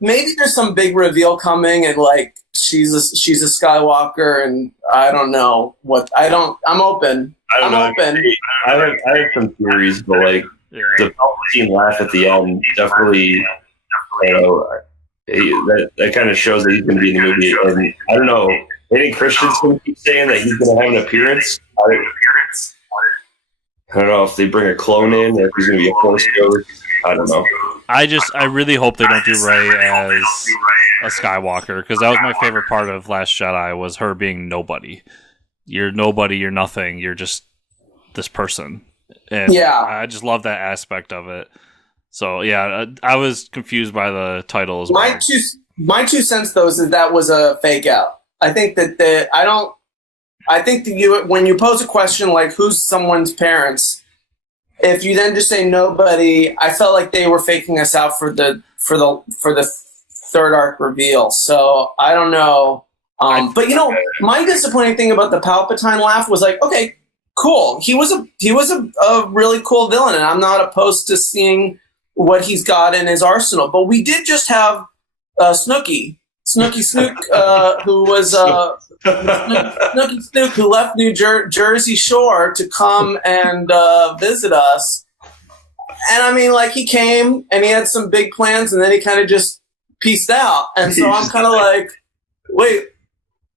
Maybe there's some big reveal coming, and like she's a Skywalker, and I don't know what. I'm open. I'm open. I have some theories, but like the Palpatine laugh at the end definitely, that kind of shows that he's going to be in the movie. And I don't know. I think Christian's going to keep saying that he's going to have an appearance. I don't know if they bring a clone in or if he's going to be a Force ghost. I don't know. I really hope they don't do Rey as a Skywalker, because that was my favorite part of Last Jedi, was her being nobody. You're nobody, you're nothing, you're just this person. And yeah. I just love that aspect of it. So yeah, I was confused by the title as well. My 2 cents though is that was a fake out. I think that when you pose a question like who's someone's parents, if you then just say nobody, I felt like they were faking us out for the third arc reveal. So I don't know. But my disappointing thing about the Palpatine laugh was like, okay, cool. He was a really cool villain, and I'm not opposed to seeing what he's got in his arsenal. But we did just have Snooky Snook, who was Snooky Snook, who left Jersey Shore to come and visit us. And I mean, like, he came and he had some big plans, and then he kind of just peaced out. And so I'm kind of like, wait,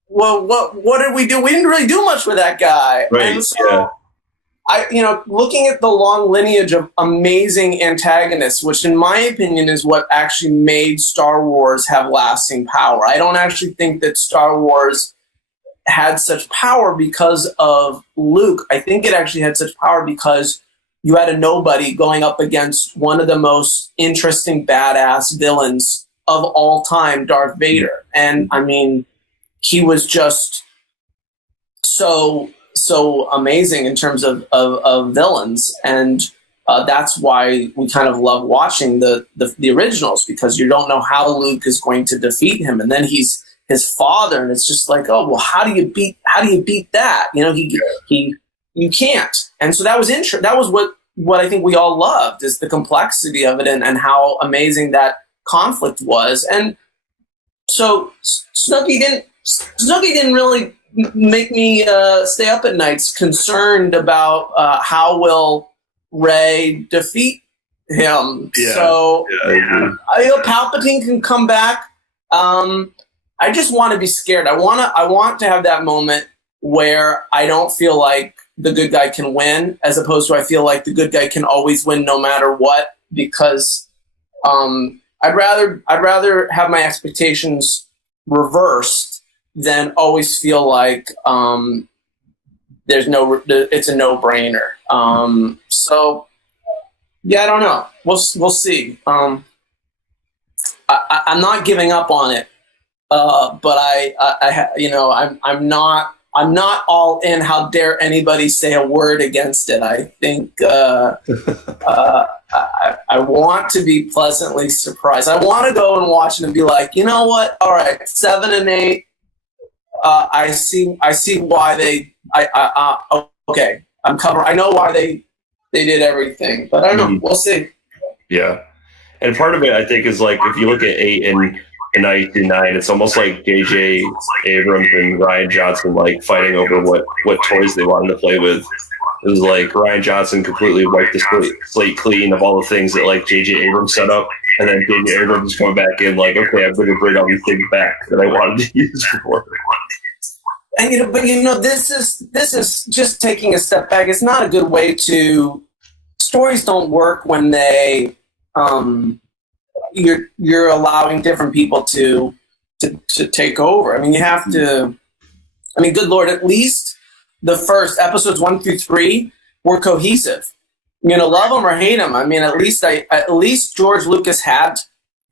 well, what did we do? We didn't really do much with that guy. Right. And so looking at the long lineage of amazing antagonists, which in my opinion is what actually made Star Wars have lasting power. I don't actually think that Star Wars had such power because of Luke. I think it actually had such power because you had a nobody going up against one of the most interesting badass villains of all time, Darth Vader. And I mean, he was just so amazing in terms of villains, and that's why we kind of love watching the originals, because you don't know how Luke is going to defeat him, and then he's his father, and it's just like, oh well, how do you beat that? You can't. And so that was that was what I think we all loved, is the complexity of it and how amazing that conflict was. And so Snooky didn't really make me stay up at nights concerned about how will Rey defeat him. Yeah. So Palpatine can come back. I just want to be scared. I want to have that moment where I don't feel like the good guy can win, as opposed to I feel like the good guy can always win no matter what, because I'd rather have my expectations reversed than always feel like it's a no-brainer. So yeah, I don't know. We'll see. I'm not giving up on it, but I'm not all in. How dare anybody say a word against it? I think I want to be pleasantly surprised. I want to go and watch it and be like, you know what? All right, 7 and 8. I see why they. Okay. I'm covered. I know why they did everything, but I don't know. We'll see. Yeah, and part of it I think is like, if you look at 8 and 9 through 9, it's almost like J.J. Abrams and Ryan Johnson like fighting over what toys they wanted to play with. It was like Ryan Johnson completely wiped the slate clean of all the things that like J.J. Abrams set up, and then J.J. Abrams is coming back in like, okay, I'm going to bring all these things back that I wanted to use before. And this is just taking a step back. It's not a good way to. Stories don't work when they you're allowing different people to take over. I mean, you have to. I mean, good Lord, at least the first episodes 1 through 3 were cohesive. Love them or hate them. I mean, at least George Lucas had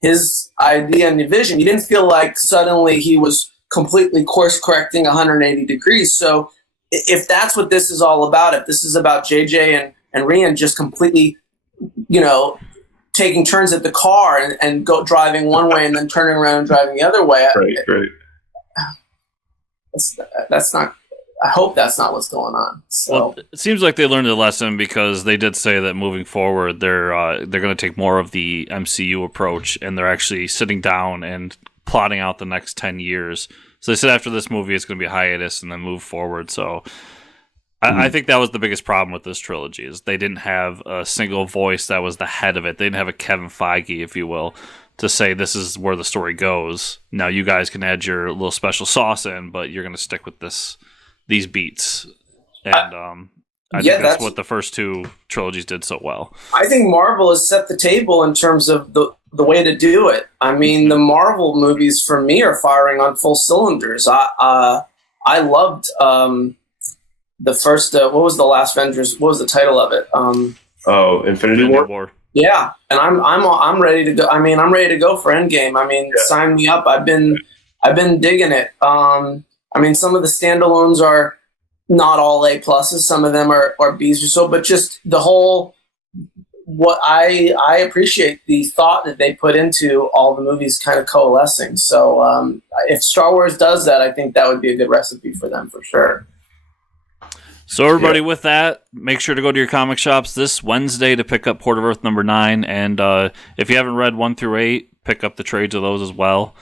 his idea and vision. You didn't feel like suddenly he was completely course correcting 180 degrees. So if that's what this is all about, if this is about JJ and Rian just completely, taking turns at the car and go driving one way and then turning around and driving the other way, Right. That's not. I hope that's not what's going on. So well, it seems like they learned a lesson, because they did say that moving forward, they're going to take more of the MCU approach, and they're actually sitting down and plotting out the next 10 years. So they said after this movie, it's going to be a hiatus and then move forward. So I think that was the biggest problem with this trilogy, is they didn't have a single voice that was the head of it. They didn't have a Kevin Feige, if you will, to say this is where the story goes. Now you guys can add your little special sauce in, but you're going to stick with these beats. And I think that's what the first two trilogies did so well. I think Marvel has set the table in terms of the way to do it. I mean, the Marvel movies for me are firing on full cylinders. I loved the first. What was the last Avengers? What was the title of it? Infinity War. Yeah, and I'm ready to go. I mean, I'm ready to go for Endgame. I mean, sign me up. I've been digging it. I mean, some of the standalones are not all A pluses. Some of them are Bs or so. But just the whole, what I appreciate the thought that they put into all the movies kind of coalescing. So if Star Wars does that, I think that would be a good recipe for them for sure. So everybody, with that, make sure to go to your comic shops this Wednesday to pick up Port of Earth number 9. And if you haven't read 1 through 8, pick up the trades of those as well.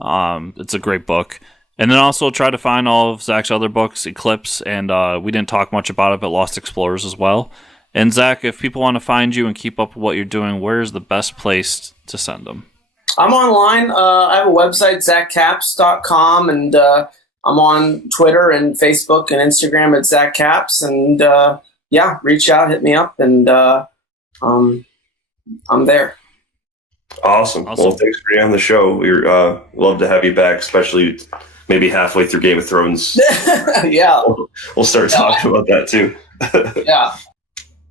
It's a great book. And then also try to find all of Zach's other books, Eclipse, and we didn't talk much about it, but Lost Explorers as well. And Zach, if people want to find you and keep up with what you're doing, where's the best place to send them? I'm online. I have a website, zackcaps.com, and I'm on Twitter and Facebook and Instagram at Zack Caps. And reach out, hit me up, and I'm there. Awesome. Well, thanks for being on the show. We're love to have you back, especially maybe halfway through Game of Thrones. Yeah. We'll start talking about that too. Yeah.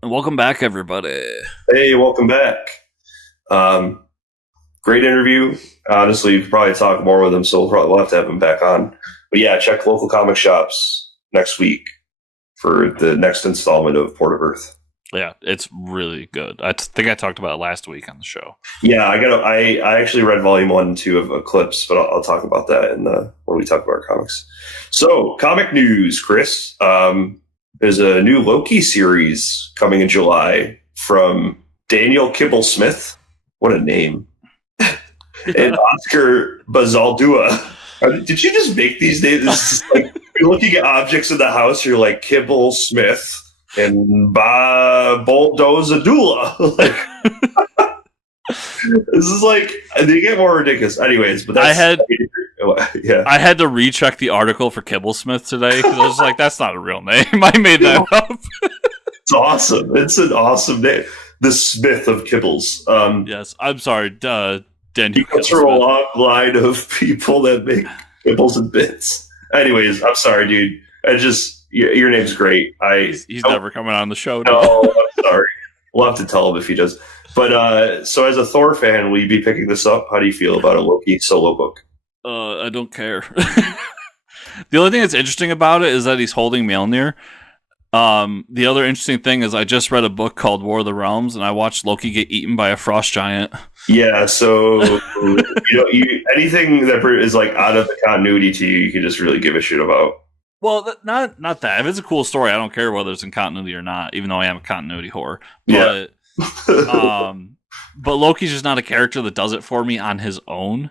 And welcome back, everybody. Hey, welcome back. Great interview. Honestly, you could probably talk more with him, so we'll have to have him back on. But yeah, check local comic shops next week for the next installment of Port of Earth. Yeah, it's really good. I think I talked about it last week on the show. Yeah, I actually read volume 1 and 2 of Eclipse, but I'll talk about that when we talk about our comics. So, comic news, Chris. There's a new Loki series coming in July from Daniel Kibble-Smith. What a name. And Oscar Bazaldua. Did you just make these names? This is like, you're looking at objects in the house, you're like Kibble-Smith. And Boldozadula. This is like, they get more ridiculous. Anyways, but I had to recheck the article for Kibblesmith today because I was like, that's not a real name. I made that up. It's awesome. It's an awesome name. The Smith of Kibbles. Yes, I'm sorry. Daniel he goes through a long line of people that make kibbles and bits. Anyways, I'm sorry, dude. Your name's great. He's never coming on the show. No, I'm sorry. We'll have to tell him if he does. But so as a Thor fan, will you be picking this up? How do you feel about a Loki solo book? I don't care. The only thing that's interesting about it is that he's holding Mjolnir. The other interesting thing is I just read a book called War of the Realms, and I watched Loki get eaten by a frost giant. Yeah, so anything that is like out of the continuity to you can just really give a shit about. Well, not that. If it's a cool story, I don't care whether it's in continuity or not, even though I am a continuity whore. Yeah. But Loki's just not a character that does it for me on his own.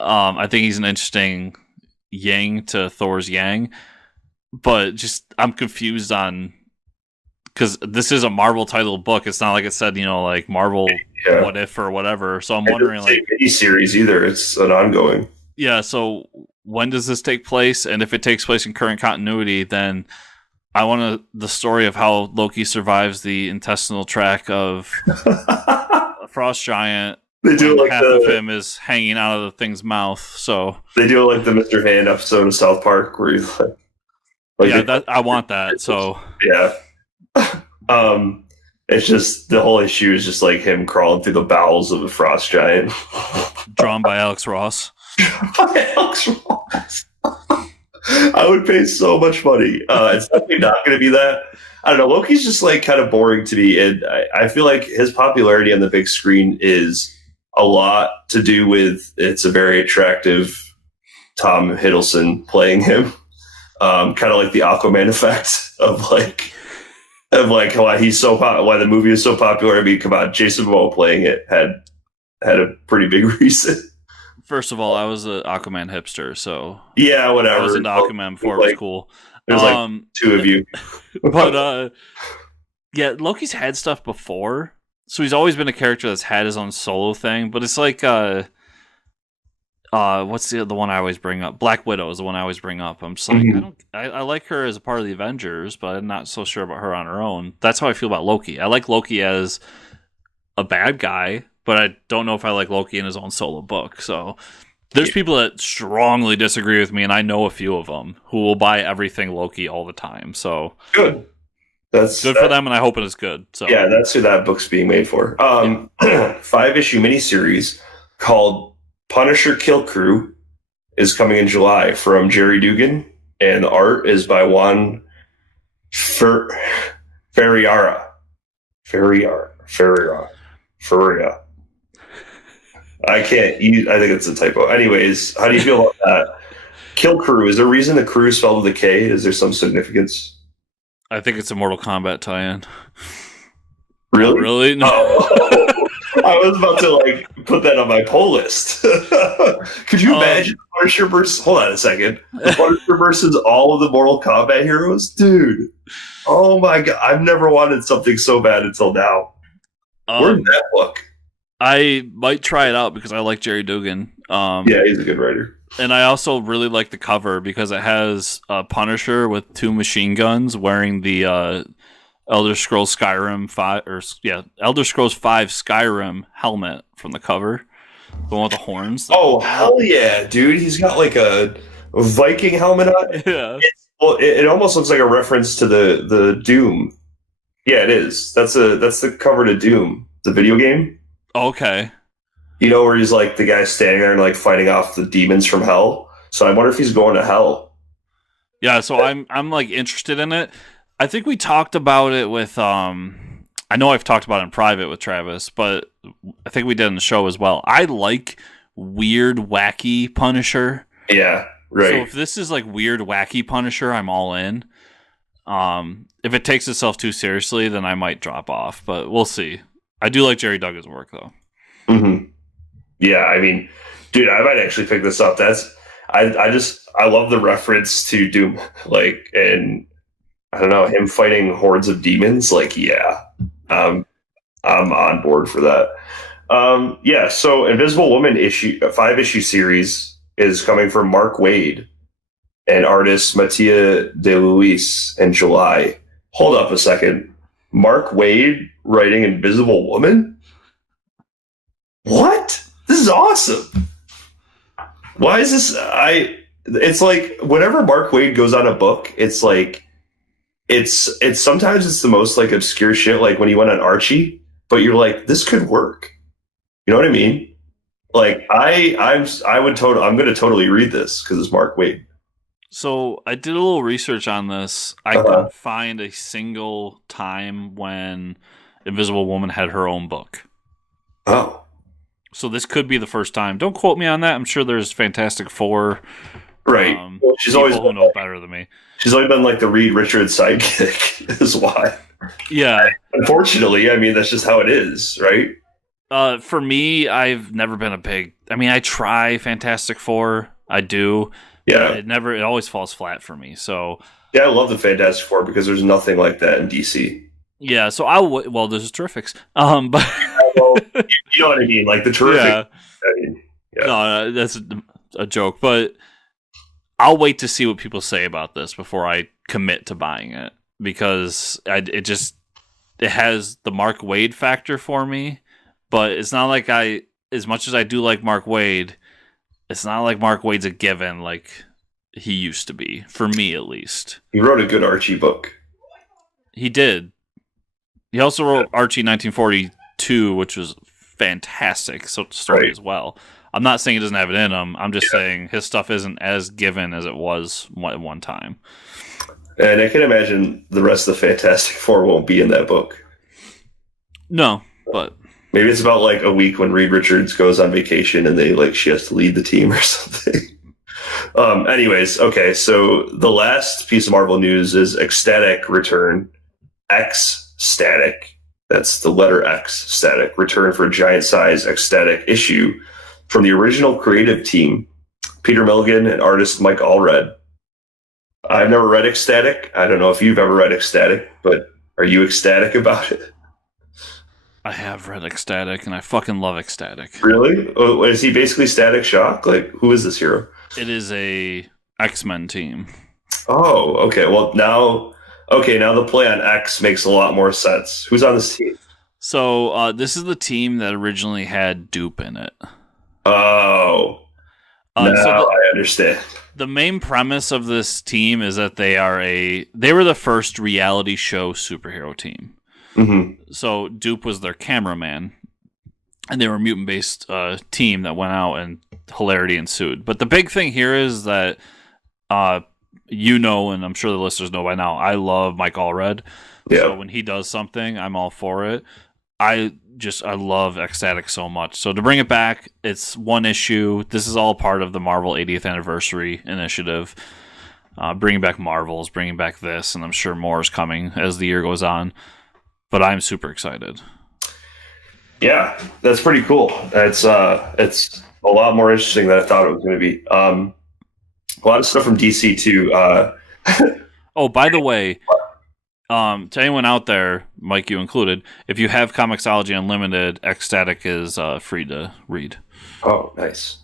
I think he's an interesting yang to Thor's yang. But just, I'm confused on... Because this is a Marvel titled book. It's not like it said, like Marvel What If or whatever. So I'm wondering, like... mini-series either. It's an ongoing. Yeah, so... When does this take place? And if it takes place in current continuity, then I want the story of how Loki survives the intestinal tract of a frost giant. They do like half of him is hanging out of the thing's mouth. So they do like the Mr. Hand episode of South Park where he's like I want that. So yeah. And It's just the whole issue is just like him crawling through the bowels of a frost giant. Drawn by Alex Ross. Alex Ross. I would pay so much money. It's definitely not going to be that. I don't know. Loki's just like kind of boring to me, and I feel like his popularity on the big screen is a lot to do with it's a very attractive Tom Hiddleston playing him. Kind of like the Aquaman effect of why he's so why the movie is so popular. I mean, come on, Jason Momoa playing it had a pretty big reason. First of all, I was an Aquaman hipster, so yeah, whatever. I was into Aquaman before it was cool. There's like two of you, but yeah, Loki's had stuff before, so he's always been a character that's had his own solo thing. But it's like what's the one I always bring up? Black Widow is the one I always bring up. I'm just like, I like her as a part of the Avengers, but I'm not so sure about her on her own. That's how I feel about Loki. I like Loki as a bad guy, but I don't know if I like Loki in his own solo book. So there's people that strongly disagree with me, and I know a few of them who will buy everything Loki all the time. So good. That's good for them, and I hope it is good. So yeah, that's who that book's being made for. 5-issue miniseries called Punisher Kill Crew is coming in July from Jerry Dugan, and the art is by Juan Ferriara. I can't use. I think it's a typo. Anyways, how do you feel about that? Kill Crew. Is there a reason the crew is spelled with a K? Is there some significance? I think it's a Mortal Kombat tie-in. Really? Really? No. Oh. I was about to like put that on my poll list. Could you imagine Punisher versus? Hold on a second. The Punisher versus all of the Mortal Kombat heroes, dude. Oh my god! I've never wanted something so bad until now. Where's that book? I might try it out because I like Jerry Dugan. Yeah, he's a good writer. And I also really like the cover because it has a Punisher with 2 machine guns wearing the Elder Scrolls Skyrim 5 Elder Scrolls 5 Skyrim helmet from the cover. The one with the horns. Oh hell yeah, dude! He's got like a Viking helmet on. Yeah. It almost looks like a reference to the Doom. Yeah, it is. That's the cover to Doom, the video game. Okay. You know where he's like the guy standing there and like fighting off the demons from hell. So I wonder if he's going to hell. Yeah, so I'm like interested in it. I think we talked about it with I know I've talked about it in private with Travis, but I think we did in the show as well. I like weird, wacky Punisher. Yeah, right. So if this is like weird, wacky Punisher, I'm all in. If it takes itself too seriously, then I might drop off, but we'll see. I do like Jerry Duggan's work though. Mm-hmm. Yeah, I mean, dude, I might actually pick this up. I love the reference to Doom, like, and I don't know, him fighting hordes of demons. Like, yeah, I'm on board for that. Yeah, so Invisible Woman a 5-issue series is coming from Mark Waid and artist Mattia De Luis in July. Hold up a second. Mark Waid writing Invisible Woman? What? This is awesome. Why is this? It's like whenever Mark Waid goes on a book, it's like it's sometimes it's the most like obscure shit. Like when he went on Archie, but you're like, this could work. You know what I mean? Like I'm going to totally read this because it's Mark Waid. So I did a little research on this. I couldn't find a single time when Invisible Woman had her own book. Oh. So this could be the first time. Don't quote me on that. I'm sure there's Fantastic Four. Right. Well, she's always been know better than me. She's always been like the Reed Richards sidekick, is why. Yeah. Unfortunately, I mean that's just how it is, right? For me, I've never been a big. I mean, I try Fantastic Four. I do. Yeah. It always falls flat for me. So. Yeah, I love the Fantastic Four because there's nothing like that in DC. Yeah. So well, there's Terrifics. But. Well, you know what I mean, like the Terrific. Yeah. I mean, yeah. No, that's a joke, but I'll wait to see what people say about this before I commit to buying it because it has the Mark Waid factor for me, but it's not like as much as I do like Mark Waid, it's not like Mark Waid's a given like he used to be, for me at least. He wrote a good Archie book. He did. He also wrote Archie 1942, which was fantastic story as well. I'm not saying he doesn't have it in him. I'm just saying his stuff isn't as given as it was at one time. And I can imagine the rest of the Fantastic Four won't be in that book. No, but maybe it's about like a week when Reed Richards goes on vacation and she has to lead the team or something. Anyways, okay, so the last piece of Marvel news is Ecstatic return. X Static. That's the letter X, Static. Return for a giant size Ecstatic issue from the original creative team, Peter Milligan and artist Mike Allred. I've never read Ecstatic. I don't know if you've ever read Ecstatic, but are you ecstatic about it? I have read Ecstatic, and I fucking love Ecstatic. Really? Oh, is he basically Static Shock? Like, who is this hero? It is a X-Men team. Oh, okay. Well, now the play on X makes a lot more sense. Who's on this team? So, this is the team that originally had Dupe in it. Oh. Now I understand. The main premise of this team is that they were the first reality show superhero team. Mm-hmm. So Dupe was their cameraman, and they were a mutant-based team that went out, and hilarity ensued. But the big thing here is that, and I'm sure the listeners know by now, I love Mike Allred. Yeah. So when he does something, I'm all for it. I love Ecstatic so much. So to bring it back, it's one issue. This is all part of the Marvel 80th Anniversary Initiative. Bringing back Marvels, bringing back this, and I'm sure more is coming as the year goes on. But I'm super excited. Yeah, that's pretty cool. It's a lot more interesting than I thought it was going to be. A lot of stuff from DC too. Oh, by the way, to anyone out there, Mike, you included, if you have Comixology Unlimited, Ecstatic is free to read. Oh, nice.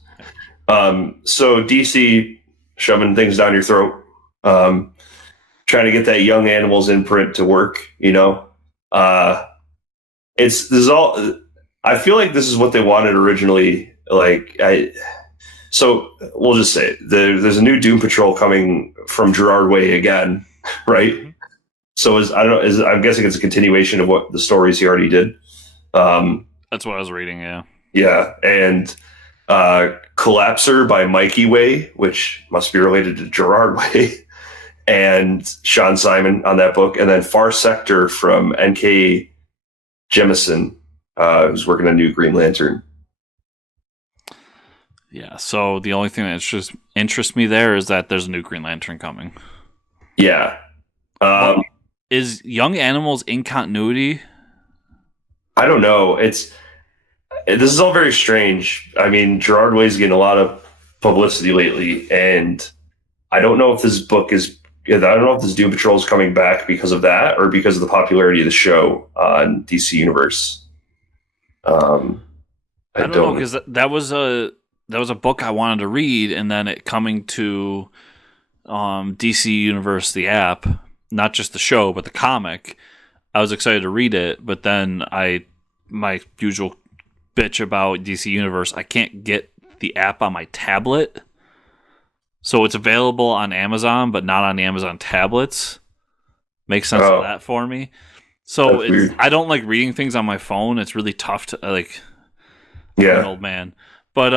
So DC shoving things down your throat, trying to get that Young Animals imprint to work. I feel like this is what they wanted originally. So we'll just say there's a new Doom Patrol coming from Gerard Way again, right? Mm-hmm. So I'm guessing it's a continuation of what the stories he already did. That's what I was reading. Yeah. Yeah. And, Collapser by Mikey Way, which must be related to Gerard Way. And Sean Simon on that book, and then Far Sector from N.K. Jemisin, who's working on New Green Lantern. Yeah, so the only thing that interests me there is that there's a new Green Lantern coming. Yeah. Is Young Animals in continuity? I don't know. This is all very strange. I mean, Gerard Way's getting a lot of publicity lately, and I don't know if this book is... I don't know if this Doom Patrol is coming back because of that or because of the popularity of the show on DC Universe. I don't know, because that was a book I wanted to read, and then it coming to DC Universe, the app, not just the show, but the comic. I was excited to read it, but then my usual bitch about DC Universe, I can't get the app on my tablet. So it's available on Amazon, but not on the Amazon tablets. Makes sense of that for me. So I don't like reading things on my phone. It's really tough to I'm an old man. But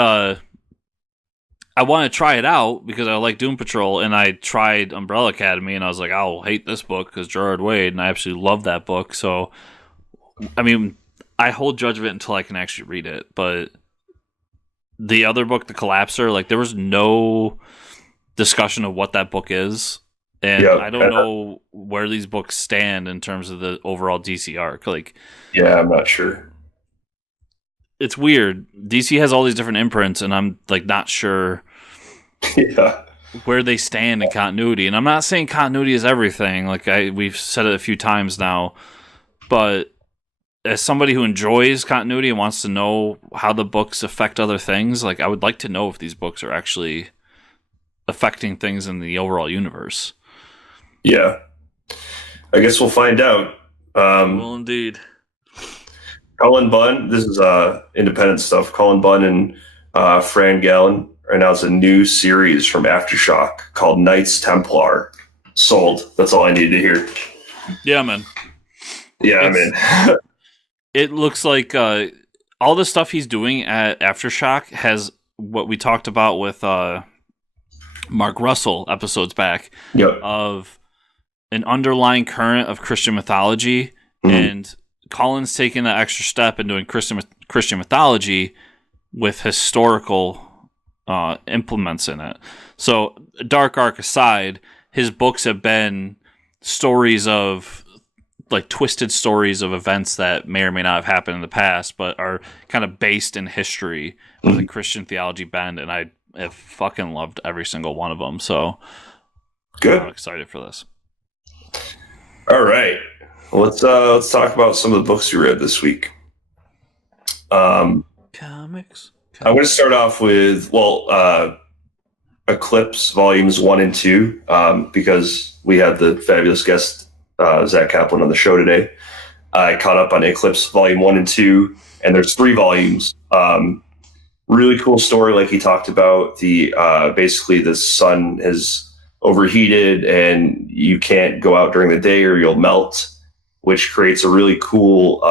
I want to try it out because I like Doom Patrol, and I tried Umbrella Academy, and I was like, I'll hate this book because Gerard Way, and I absolutely love that book. So, I mean, I hold judgment until I can actually read it. But the other book, The Collapser, there was no discussion of what that book is, and I don't know where these books stand in terms of the overall DC arc. I'm not sure. It's weird. DC has all these different imprints, and I'm not sure where they stand in continuity. And I'm not saying continuity is everything. We've said it a few times now, but as somebody who enjoys continuity and wants to know how the books affect other things, I would like to know if these books are actually affecting things in the overall universe. Yeah. I guess we'll find out. Well, indeed. Cullen Bunn, this is independent stuff. Cullen Bunn and Fran Gallen announced a new series from Aftershock called Knights Templar. Sold. That's all I needed to hear. Yeah, man. Yeah, I'm in. It looks like all the stuff he's doing at Aftershock has what we talked about with Mark Russell episodes back Yep. of an underlying current of Christian mythology, and Colin's taking that extra step and doing Christian mythology with historical implements in it. So, Dark Arc aside, his books have been stories of like twisted stories of events that may or may not have happened in the past, but are kind of based in history with a Christian theology bend, and I have fucking loved every single one of them. So good. I'm excited for this. All right, let's talk about some of the books you read this week. Comics. I'm going to start off with Eclipse volumes 1 and 2 because we had the fabulous guest Zack Kaplan on the show today. I caught up on Eclipse volume 1 and 2, and there's 3 volumes. Really cool story, like he talked about. The basically the sun is overheated and you can't go out during the day or you'll melt, which creates a really cool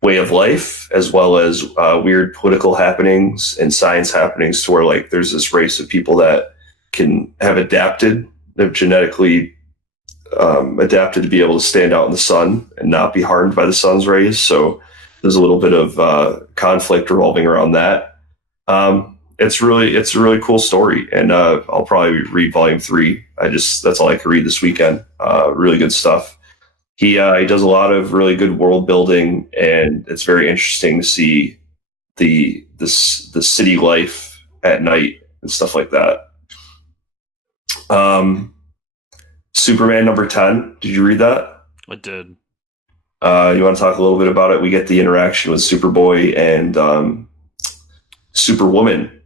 way of life, as well as weird political happenings and science happenings, to where like there's this race of people that they've genetically adapted to be able to stand out in the sun and not be harmed by the sun's rays. So there's a little bit of conflict revolving around that. It's a really cool story, and I'll probably read volume 3. That's all I could read this weekend. Really good stuff. He does a lot of really good world building, and it's very interesting to see the city life at night and stuff like that. Superman number 10. Did you read that? I did. You want to talk a little bit about it? We get the interaction with Superboy and Superwoman,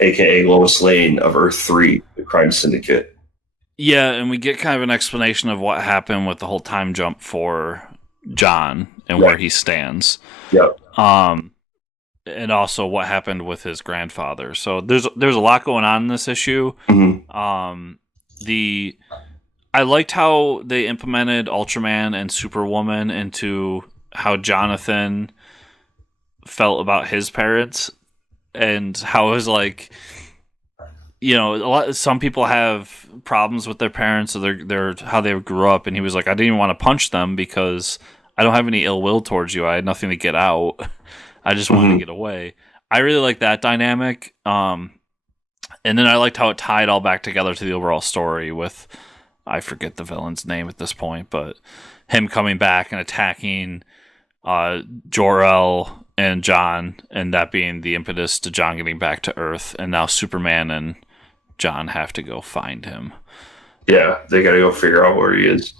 aka Lois Lane of Earth 3, the crime syndicate. Yeah, and we get kind of an explanation of what happened with the whole time jump for John and where he stands. Yep. And also what happened with his grandfather. So there's a lot going on in this issue. Mm-hmm. I liked how they implemented Ultraman and Superwoman into how Jonathan felt about his parents, and how it was like, some people have problems with their parents, or their how they grew up, and he was like, I didn't even want to punch them because I don't have any ill will towards you. I had nothing to get out. I just wanted to get away. I really like that dynamic. And then I liked how it tied all back together to the overall story with, I forget the villain's name at this point, but him coming back and attacking Jor-El and John, and that being the impetus to John getting back to Earth, and now Superman and John have to go find him. Yeah, they got to go figure out where he is.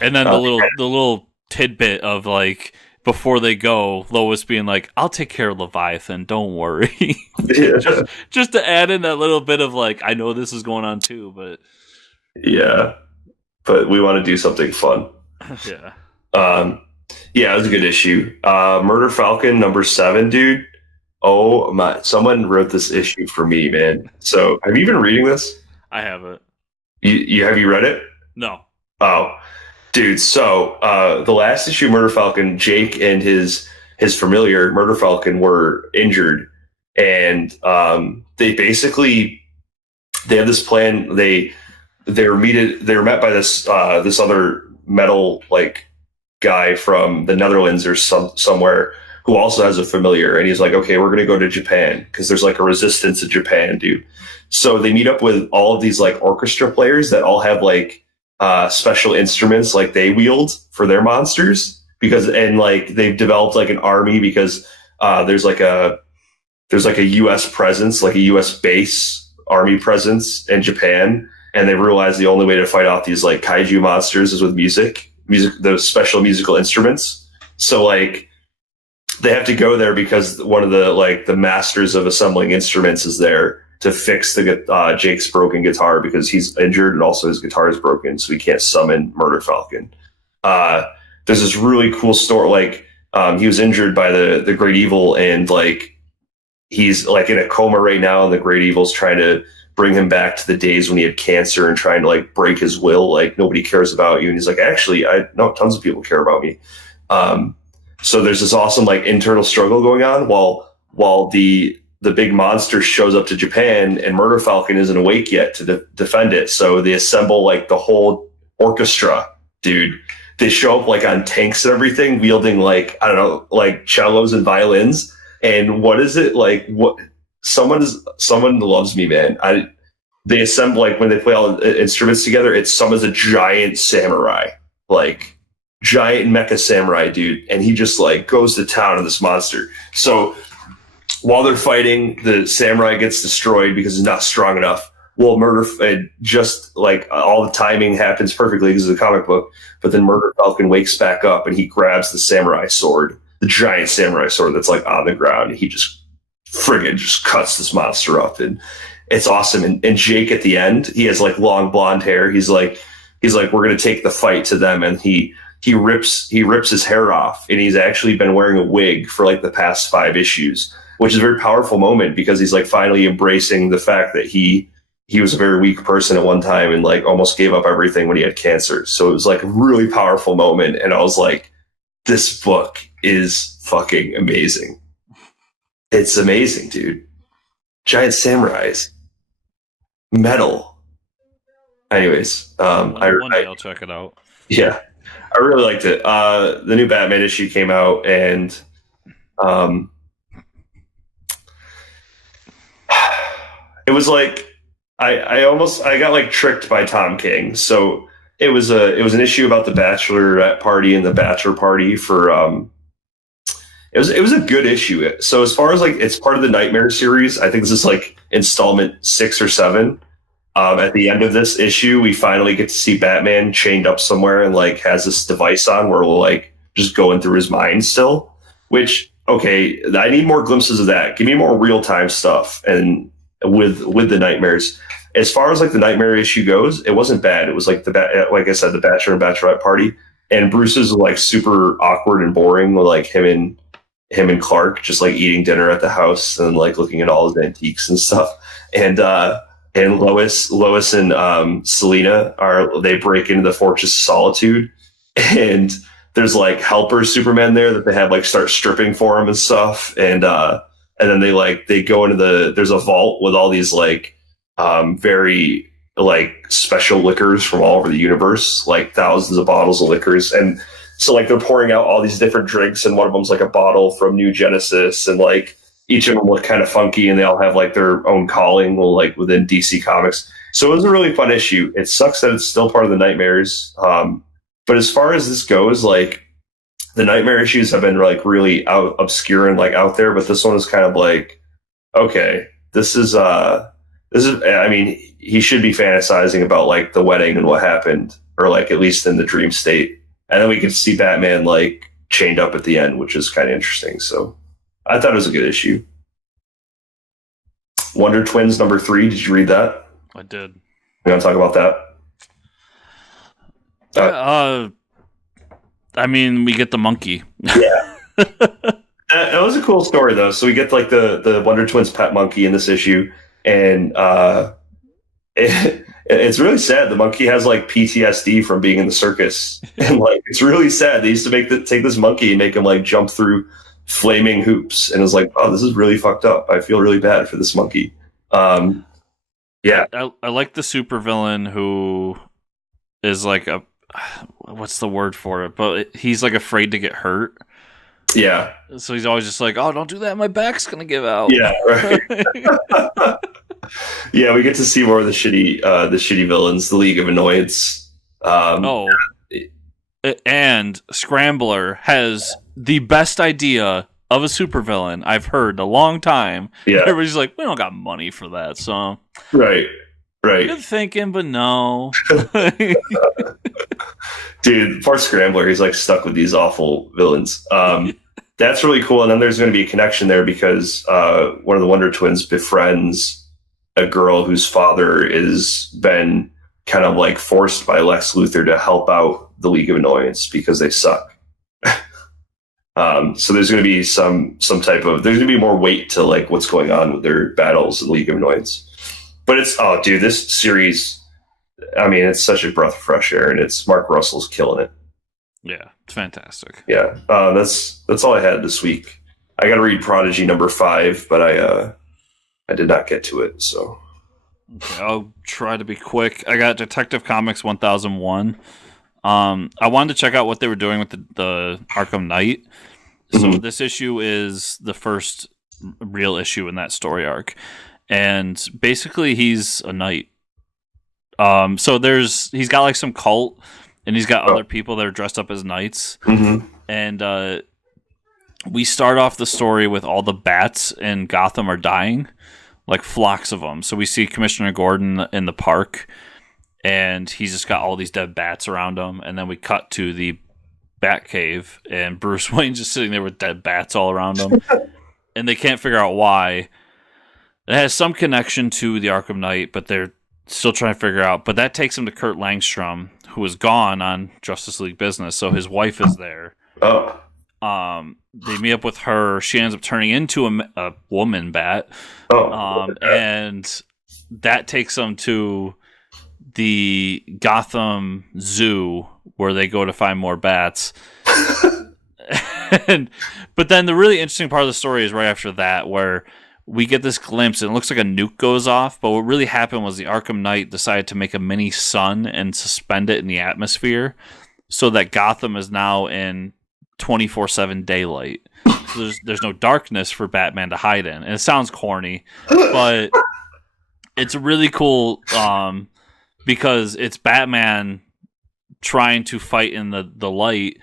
And then the little tidbit of like, before they go, Lois being like, I'll take care of Leviathan, don't worry. Yeah. just to add in that little bit of like, I know this is going on too, but yeah, but we want to do something fun. Yeah. Yeah, it was a good issue. Murder Falcon number 7, dude. Oh my! Someone wrote this issue for me, man. So, have you been reading this? I haven't. Have you read it? No. Oh, dude. So, the last issue of Murder Falcon, Jake and his familiar Murder Falcon were injured, and they have this plan. They were met by this other metal like guy from the Netherlands or somewhere who also has a familiar, and he's like, okay, we're gonna go to Japan because there's like a resistance in Japan, dude. So they meet up with all of these like orchestra players that all have like special instruments like they wield for their monsters, and they've developed like an army because there's like a US presence, like a US base army presence in Japan, and they realize the only way to fight off these like kaiju monsters is with music, those special musical instruments. So like they have to go there because one of the masters of assembling instruments is there to fix Jake's broken guitar because he's injured and also his guitar is broken, so he can't summon Murder Falcon. There's this really cool story. Like he was injured by the Great Evil, and like he's like in a coma right now, and the Great Evil's trying to bring him back to the days when he had cancer and trying to like break his will, like nobody cares about you. And he's like, actually, I know tons of people care about me. So there's this awesome like internal struggle going on while the big monster shows up to Japan and Murder Falcon isn't awake yet to defend it. So they assemble like the whole orchestra, dude. They show up like on tanks and everything, wielding like, I don't know, like cellos and violins. And what is it like? What someone loves me, man. They assemble like when they play all the instruments together. It summons a giant samurai, like giant mecha samurai dude, and he just like goes to town on this monster. So while they're fighting, the samurai gets destroyed because he's not strong enough. Well, just like all the timing happens perfectly because of the comic book. But then Murder Falcon wakes back up and he grabs the samurai sword, the giant samurai sword that's like on the ground. And he just friggin' just cuts this monster up, and it's awesome. And Jake at the end, he has like long blonde hair. He's like, we're gonna take the fight to them, and he rips his hair off, and he's actually been wearing a wig for like the past 5 issues, which is a very powerful moment because he's like finally embracing the fact that he was a very weak person at one time and like almost gave up everything when he had cancer. So it was like a really powerful moment. And I was like, this book is fucking amazing. It's amazing, dude. Giant samurais. Metal. Anyways, one day I'll check it out. Yeah, I really liked it. The new Batman issue came out, and it was like I got like tricked by Tom King. So it was an issue about the bachelorette party and the bachelor party for it was a good issue. So as far as like it's part of the Nightmare series, I think this is like installment 6 or 7. At the end of this issue, we finally get to see Batman chained up somewhere and like has this device on where we'll like just going through his mind still. Which, okay, I need more glimpses of that. Give me more real time stuff and with the nightmares. As far as like the Nightmare issue goes, it wasn't bad. It was like like I said, the bachelor and bachelorette party, and Bruce's like super awkward and boring with like him and Clark just like eating dinner at the house and like looking at all his antiques and stuff. And Lois and Selena they break into the Fortress of Solitude, and there's like helper Supermen there that they have like start stripping for him and stuff. And then they go into there's a vault with all these like very like special liquors from all over the universe, like thousands of bottles of liquors. And so like they're pouring out all these different drinks, and one of them's like a bottle from New Genesis, and like each of them look kind of funky, and they all have like their own calling, like within DC Comics. So it was a really fun issue. It sucks that it's still part of the Nightmares. But as far as this goes, like the Nightmare issues have been like really obscure and like out there, but this one is kind of like, okay, this is I mean, he should be fantasizing about like the wedding and what happened, or like at least in the dream state. And then we can see Batman like chained up at the end, which is kind of interesting. So I thought it was a good issue. Wonder Twins #3. Did you read that? I did. You want to talk about that? I mean, we get the monkey. Yeah. That was a cool story, though. So we get like the Wonder Twins pet monkey in this issue, and it's really sad. The monkey has like PTSD from being in the circus, and like it's really sad. They used to take this monkey and make him like jump through flaming hoops, and it's like, oh, this is really fucked up. I feel really bad for this monkey. Yeah, I like the supervillain who is like what's the word for it? But he's like afraid to get hurt. Yeah. So he's always just like, oh, don't do that. My back's gonna give out. Yeah. Right. Yeah, we get to see more of the shitty villains, the League of Annoyance. And Scrambler has the best idea of a supervillain I've heard in a long time. Yeah. Everybody's like, we don't got money for that, so Right. Good thinking, but no. Dude, poor Scrambler, he's like stuck with these awful villains. That's really cool. And then there's going to be a connection there because one of the Wonder Twins befriends a girl whose father is been kind of like forced by Lex Luthor to help out the League of Annoyance because they suck. So there's going to be some type of, there's going to be more weight to like what's going on with their battles in League of Annoyance. But it's dude, this series. I mean, it's such a breath of fresh air, and it's Mark Russell's killing it. Yeah, it's fantastic. Yeah, that's all I had this week. I got to read Prodigy number 5, but I did not get to it. So okay, I'll try to be quick. I got Detective Comics 1001. I wanted to check out what they were doing with the Arkham Knight. So this issue is the first real issue in that story arc, and basically he's a knight. So he's got like some cult, and he's got other people that are dressed up as knights. And we start off the story with all the bats in Gotham are dying, like flocks of them. So we see Commissioner Gordon in the park, and he's just got all these dead bats around him. And then we cut to the Batcave, and Bruce Wayne's just sitting there with dead bats all around him. And they can't figure out why. It has some connection to the Arkham Knight, but they're still trying to figure out. But that takes him to Kurt Langstrom, who is gone on Justice League business. So his wife is there. They meet up with her. She ends up turning into a woman bat. And that takes them to the Gotham Zoo, where they go to find more bats. But then the really interesting part of the story is right after that, where we get this glimpse, and it looks like a nuke goes off, but what really happened was the Arkham Knight decided to make a mini sun and suspend it in the atmosphere so that Gotham is now in 24/7 daylight. So there's no darkness for Batman to hide in. And it sounds corny, but it's really cool because it's Batman trying to fight in the light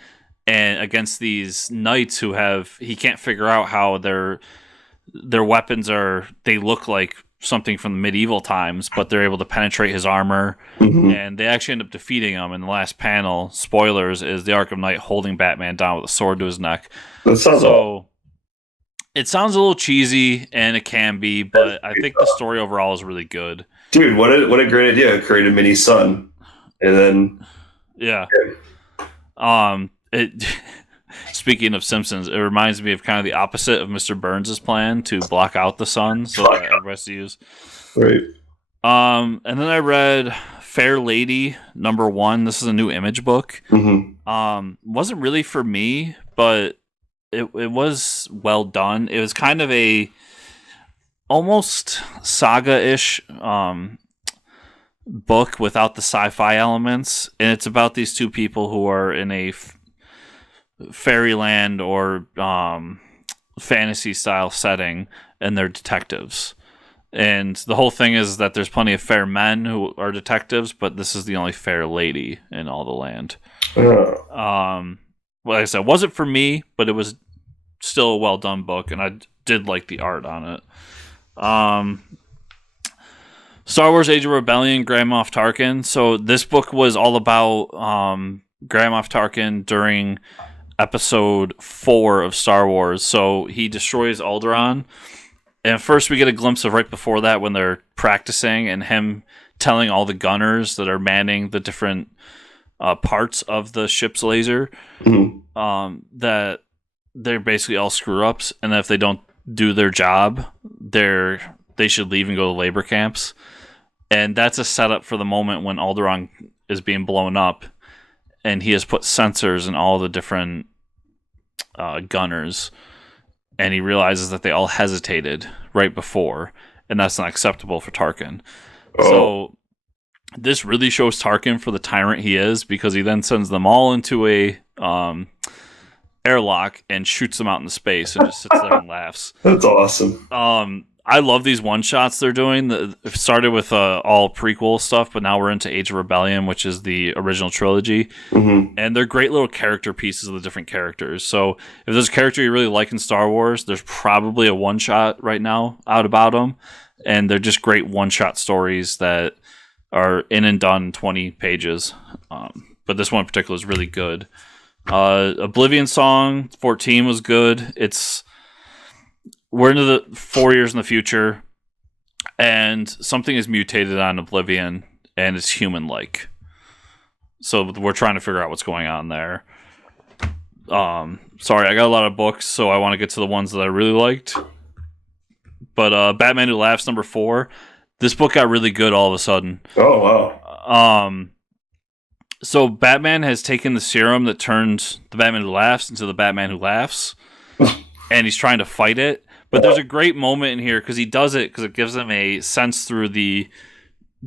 and against these knights who he can't figure out how their weapons they look like something from the medieval times, but they're able to penetrate his armor, and they actually end up defeating him. In the last panel, spoilers, is the Arkham Knight holding Batman down with a sword to his neck. It sounds a little cheesy, and it can be, but I think the story overall is really good. Dude, what a great idea! Create a mini sun, and then Speaking of Simpsons, it reminds me of kind of the opposite of Mr. Burns' plan to block out the sun so that everybody has to use. Right. And then I read Fair Lady #1. This is a new Image book. Wasn't really for me, but it was well done. It was kind of a almost saga-ish book without the sci-fi elements, and it's about these two people who are in a fairyland or fantasy style setting, and they're detectives. And the whole thing is that there's plenty of fair men who are detectives, but this is the only fair lady in all the land. Like I said, it wasn't for me, but it was still a well done book, and I did like the art on it. Star Wars Age of Rebellion, Grand Moff Tarkin. So this book was all about Grand Moff Tarkin during episode 4 of Star Wars. So he destroys Alderaan, and first we get a glimpse of right before that when they're practicing, and him telling all the gunners that are manning the different parts of the ship's laser that they're basically all screw-ups, and that if they don't do their job, they should leave and go to labor camps. And that's a setup for the moment when Alderaan is being blown up, and he has put sensors in all the different gunners, and he realizes that they all hesitated right before, and that's not acceptable for Tarkin. So this really shows Tarkin for the tyrant he is, because he then sends them all into a airlock and shoots them out into space and just sits there and laughs. That's awesome. I love these one-shots they're doing. It started with all prequel stuff, but now we're into Age of Rebellion, which is the original trilogy. And they're great little character pieces of the different characters. So if there's a character you really like in Star Wars, there's probably a one-shot right now out about them. And they're just great one-shot stories that are in and done in 20 pages. But this one in particular is really good. Oblivion Song 14 was good. We're into the 4 years in the future, and something is mutated on Oblivion, and it's human-like. So we're trying to figure out what's going on there. Sorry, I got a lot of books, so I want to get to the ones that I really liked. But Batman Who Laughs #4. This book got really good all of a sudden. Oh, wow. So Batman has taken the serum that turns the Batman who laughs into the Batman who laughs, and he's trying to fight it. But there's a great moment in here because he does it because it gives him a sense through the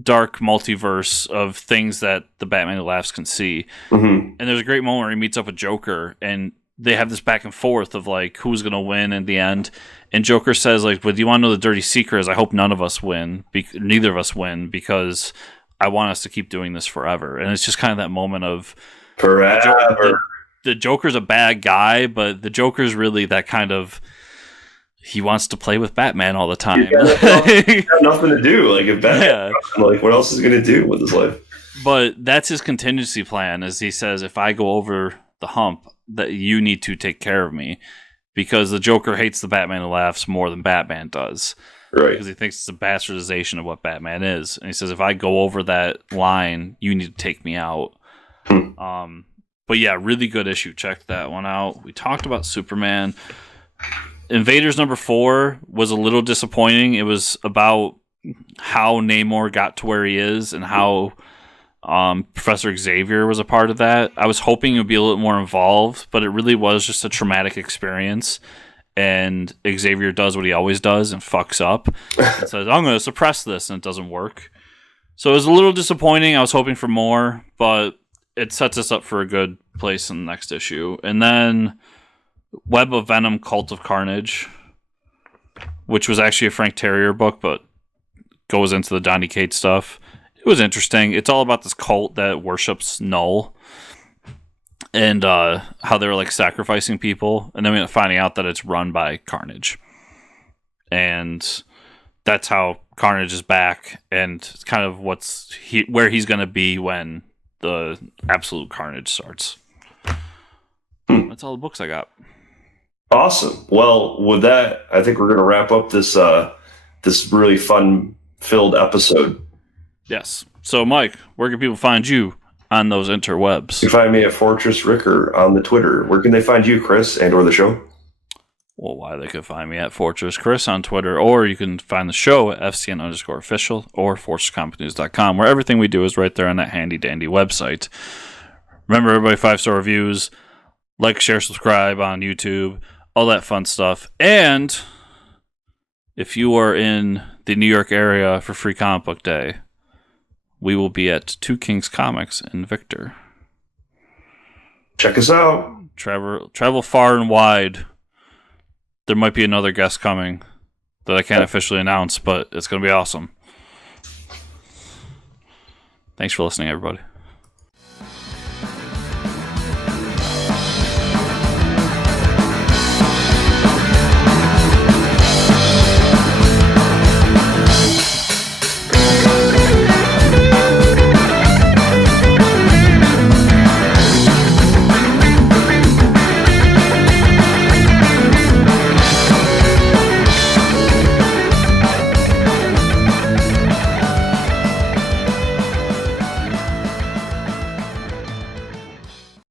dark multiverse of things that the Batman who laughs can see. Mm-hmm. And there's a great moment where he meets up with Joker, and they have this back and forth of like who's gonna win in the end. And Joker says like, "But do you want to know the dirty secret? Is I hope none of us win, neither of us win, because I want us to keep doing this forever." And it's just kind of that moment of forever. The Joker's a bad guy, but the Joker's really that kind of. He wants to play with Batman all the time. He's got nothing to do. Like if Batman, like what else is he gonna do with his life? But that's his contingency plan. As he says, if I go over the hump, that you need to take care of me, because the Joker hates the Batman who laughs more than Batman does. Right. Because he thinks it's a bastardization of what Batman is, and he says, if I go over that line, you need to take me out. But yeah, really good issue. Check that one out. We talked about Superman. Invaders #4 was a little disappointing. It was about how Namor got to where he is and how Professor Xavier was a part of that. I was hoping it would be a little more involved, but it really was just a traumatic experience. And Xavier does what he always does and fucks up. And says, I'm going to suppress this, and it doesn't work. So it was a little disappointing. I was hoping for more, but it sets us up for a good place in the next issue. And then Web of Venom, Cult of Carnage, which was actually a Frank Terrier book, but goes into the Donny Cates stuff. It was interesting. It's all about this cult that worships Null and how they were like sacrificing people, and then we end up finding out that it's run by Carnage, and that's how Carnage is back, and it's kind of where he's going to be when the absolute carnage starts. That's all the books I got. Awesome. Well, with that, I think we're going to wrap up this this really fun-filled episode. Yes. So, Mike, where can people find you on those interwebs? You can find me at Fortress Ricker on the Twitter. Where can they find you, Chris, and or the show? Well, why they can find me at Fortress Chris on Twitter, or you can find the show at FCN_official or FortressCompanyNews.com, where everything we do is right there on that handy-dandy website. Remember, everybody, 5-star reviews, like, share, subscribe on YouTube, all that fun stuff. And if you are in the New York area for Free Comic Book Day, we will be at Two Kings Comics in Victor. Check us out. Travel far and wide. There might be another guest coming that I can't officially announce, but it's going to be awesome. Thanks for listening, everybody.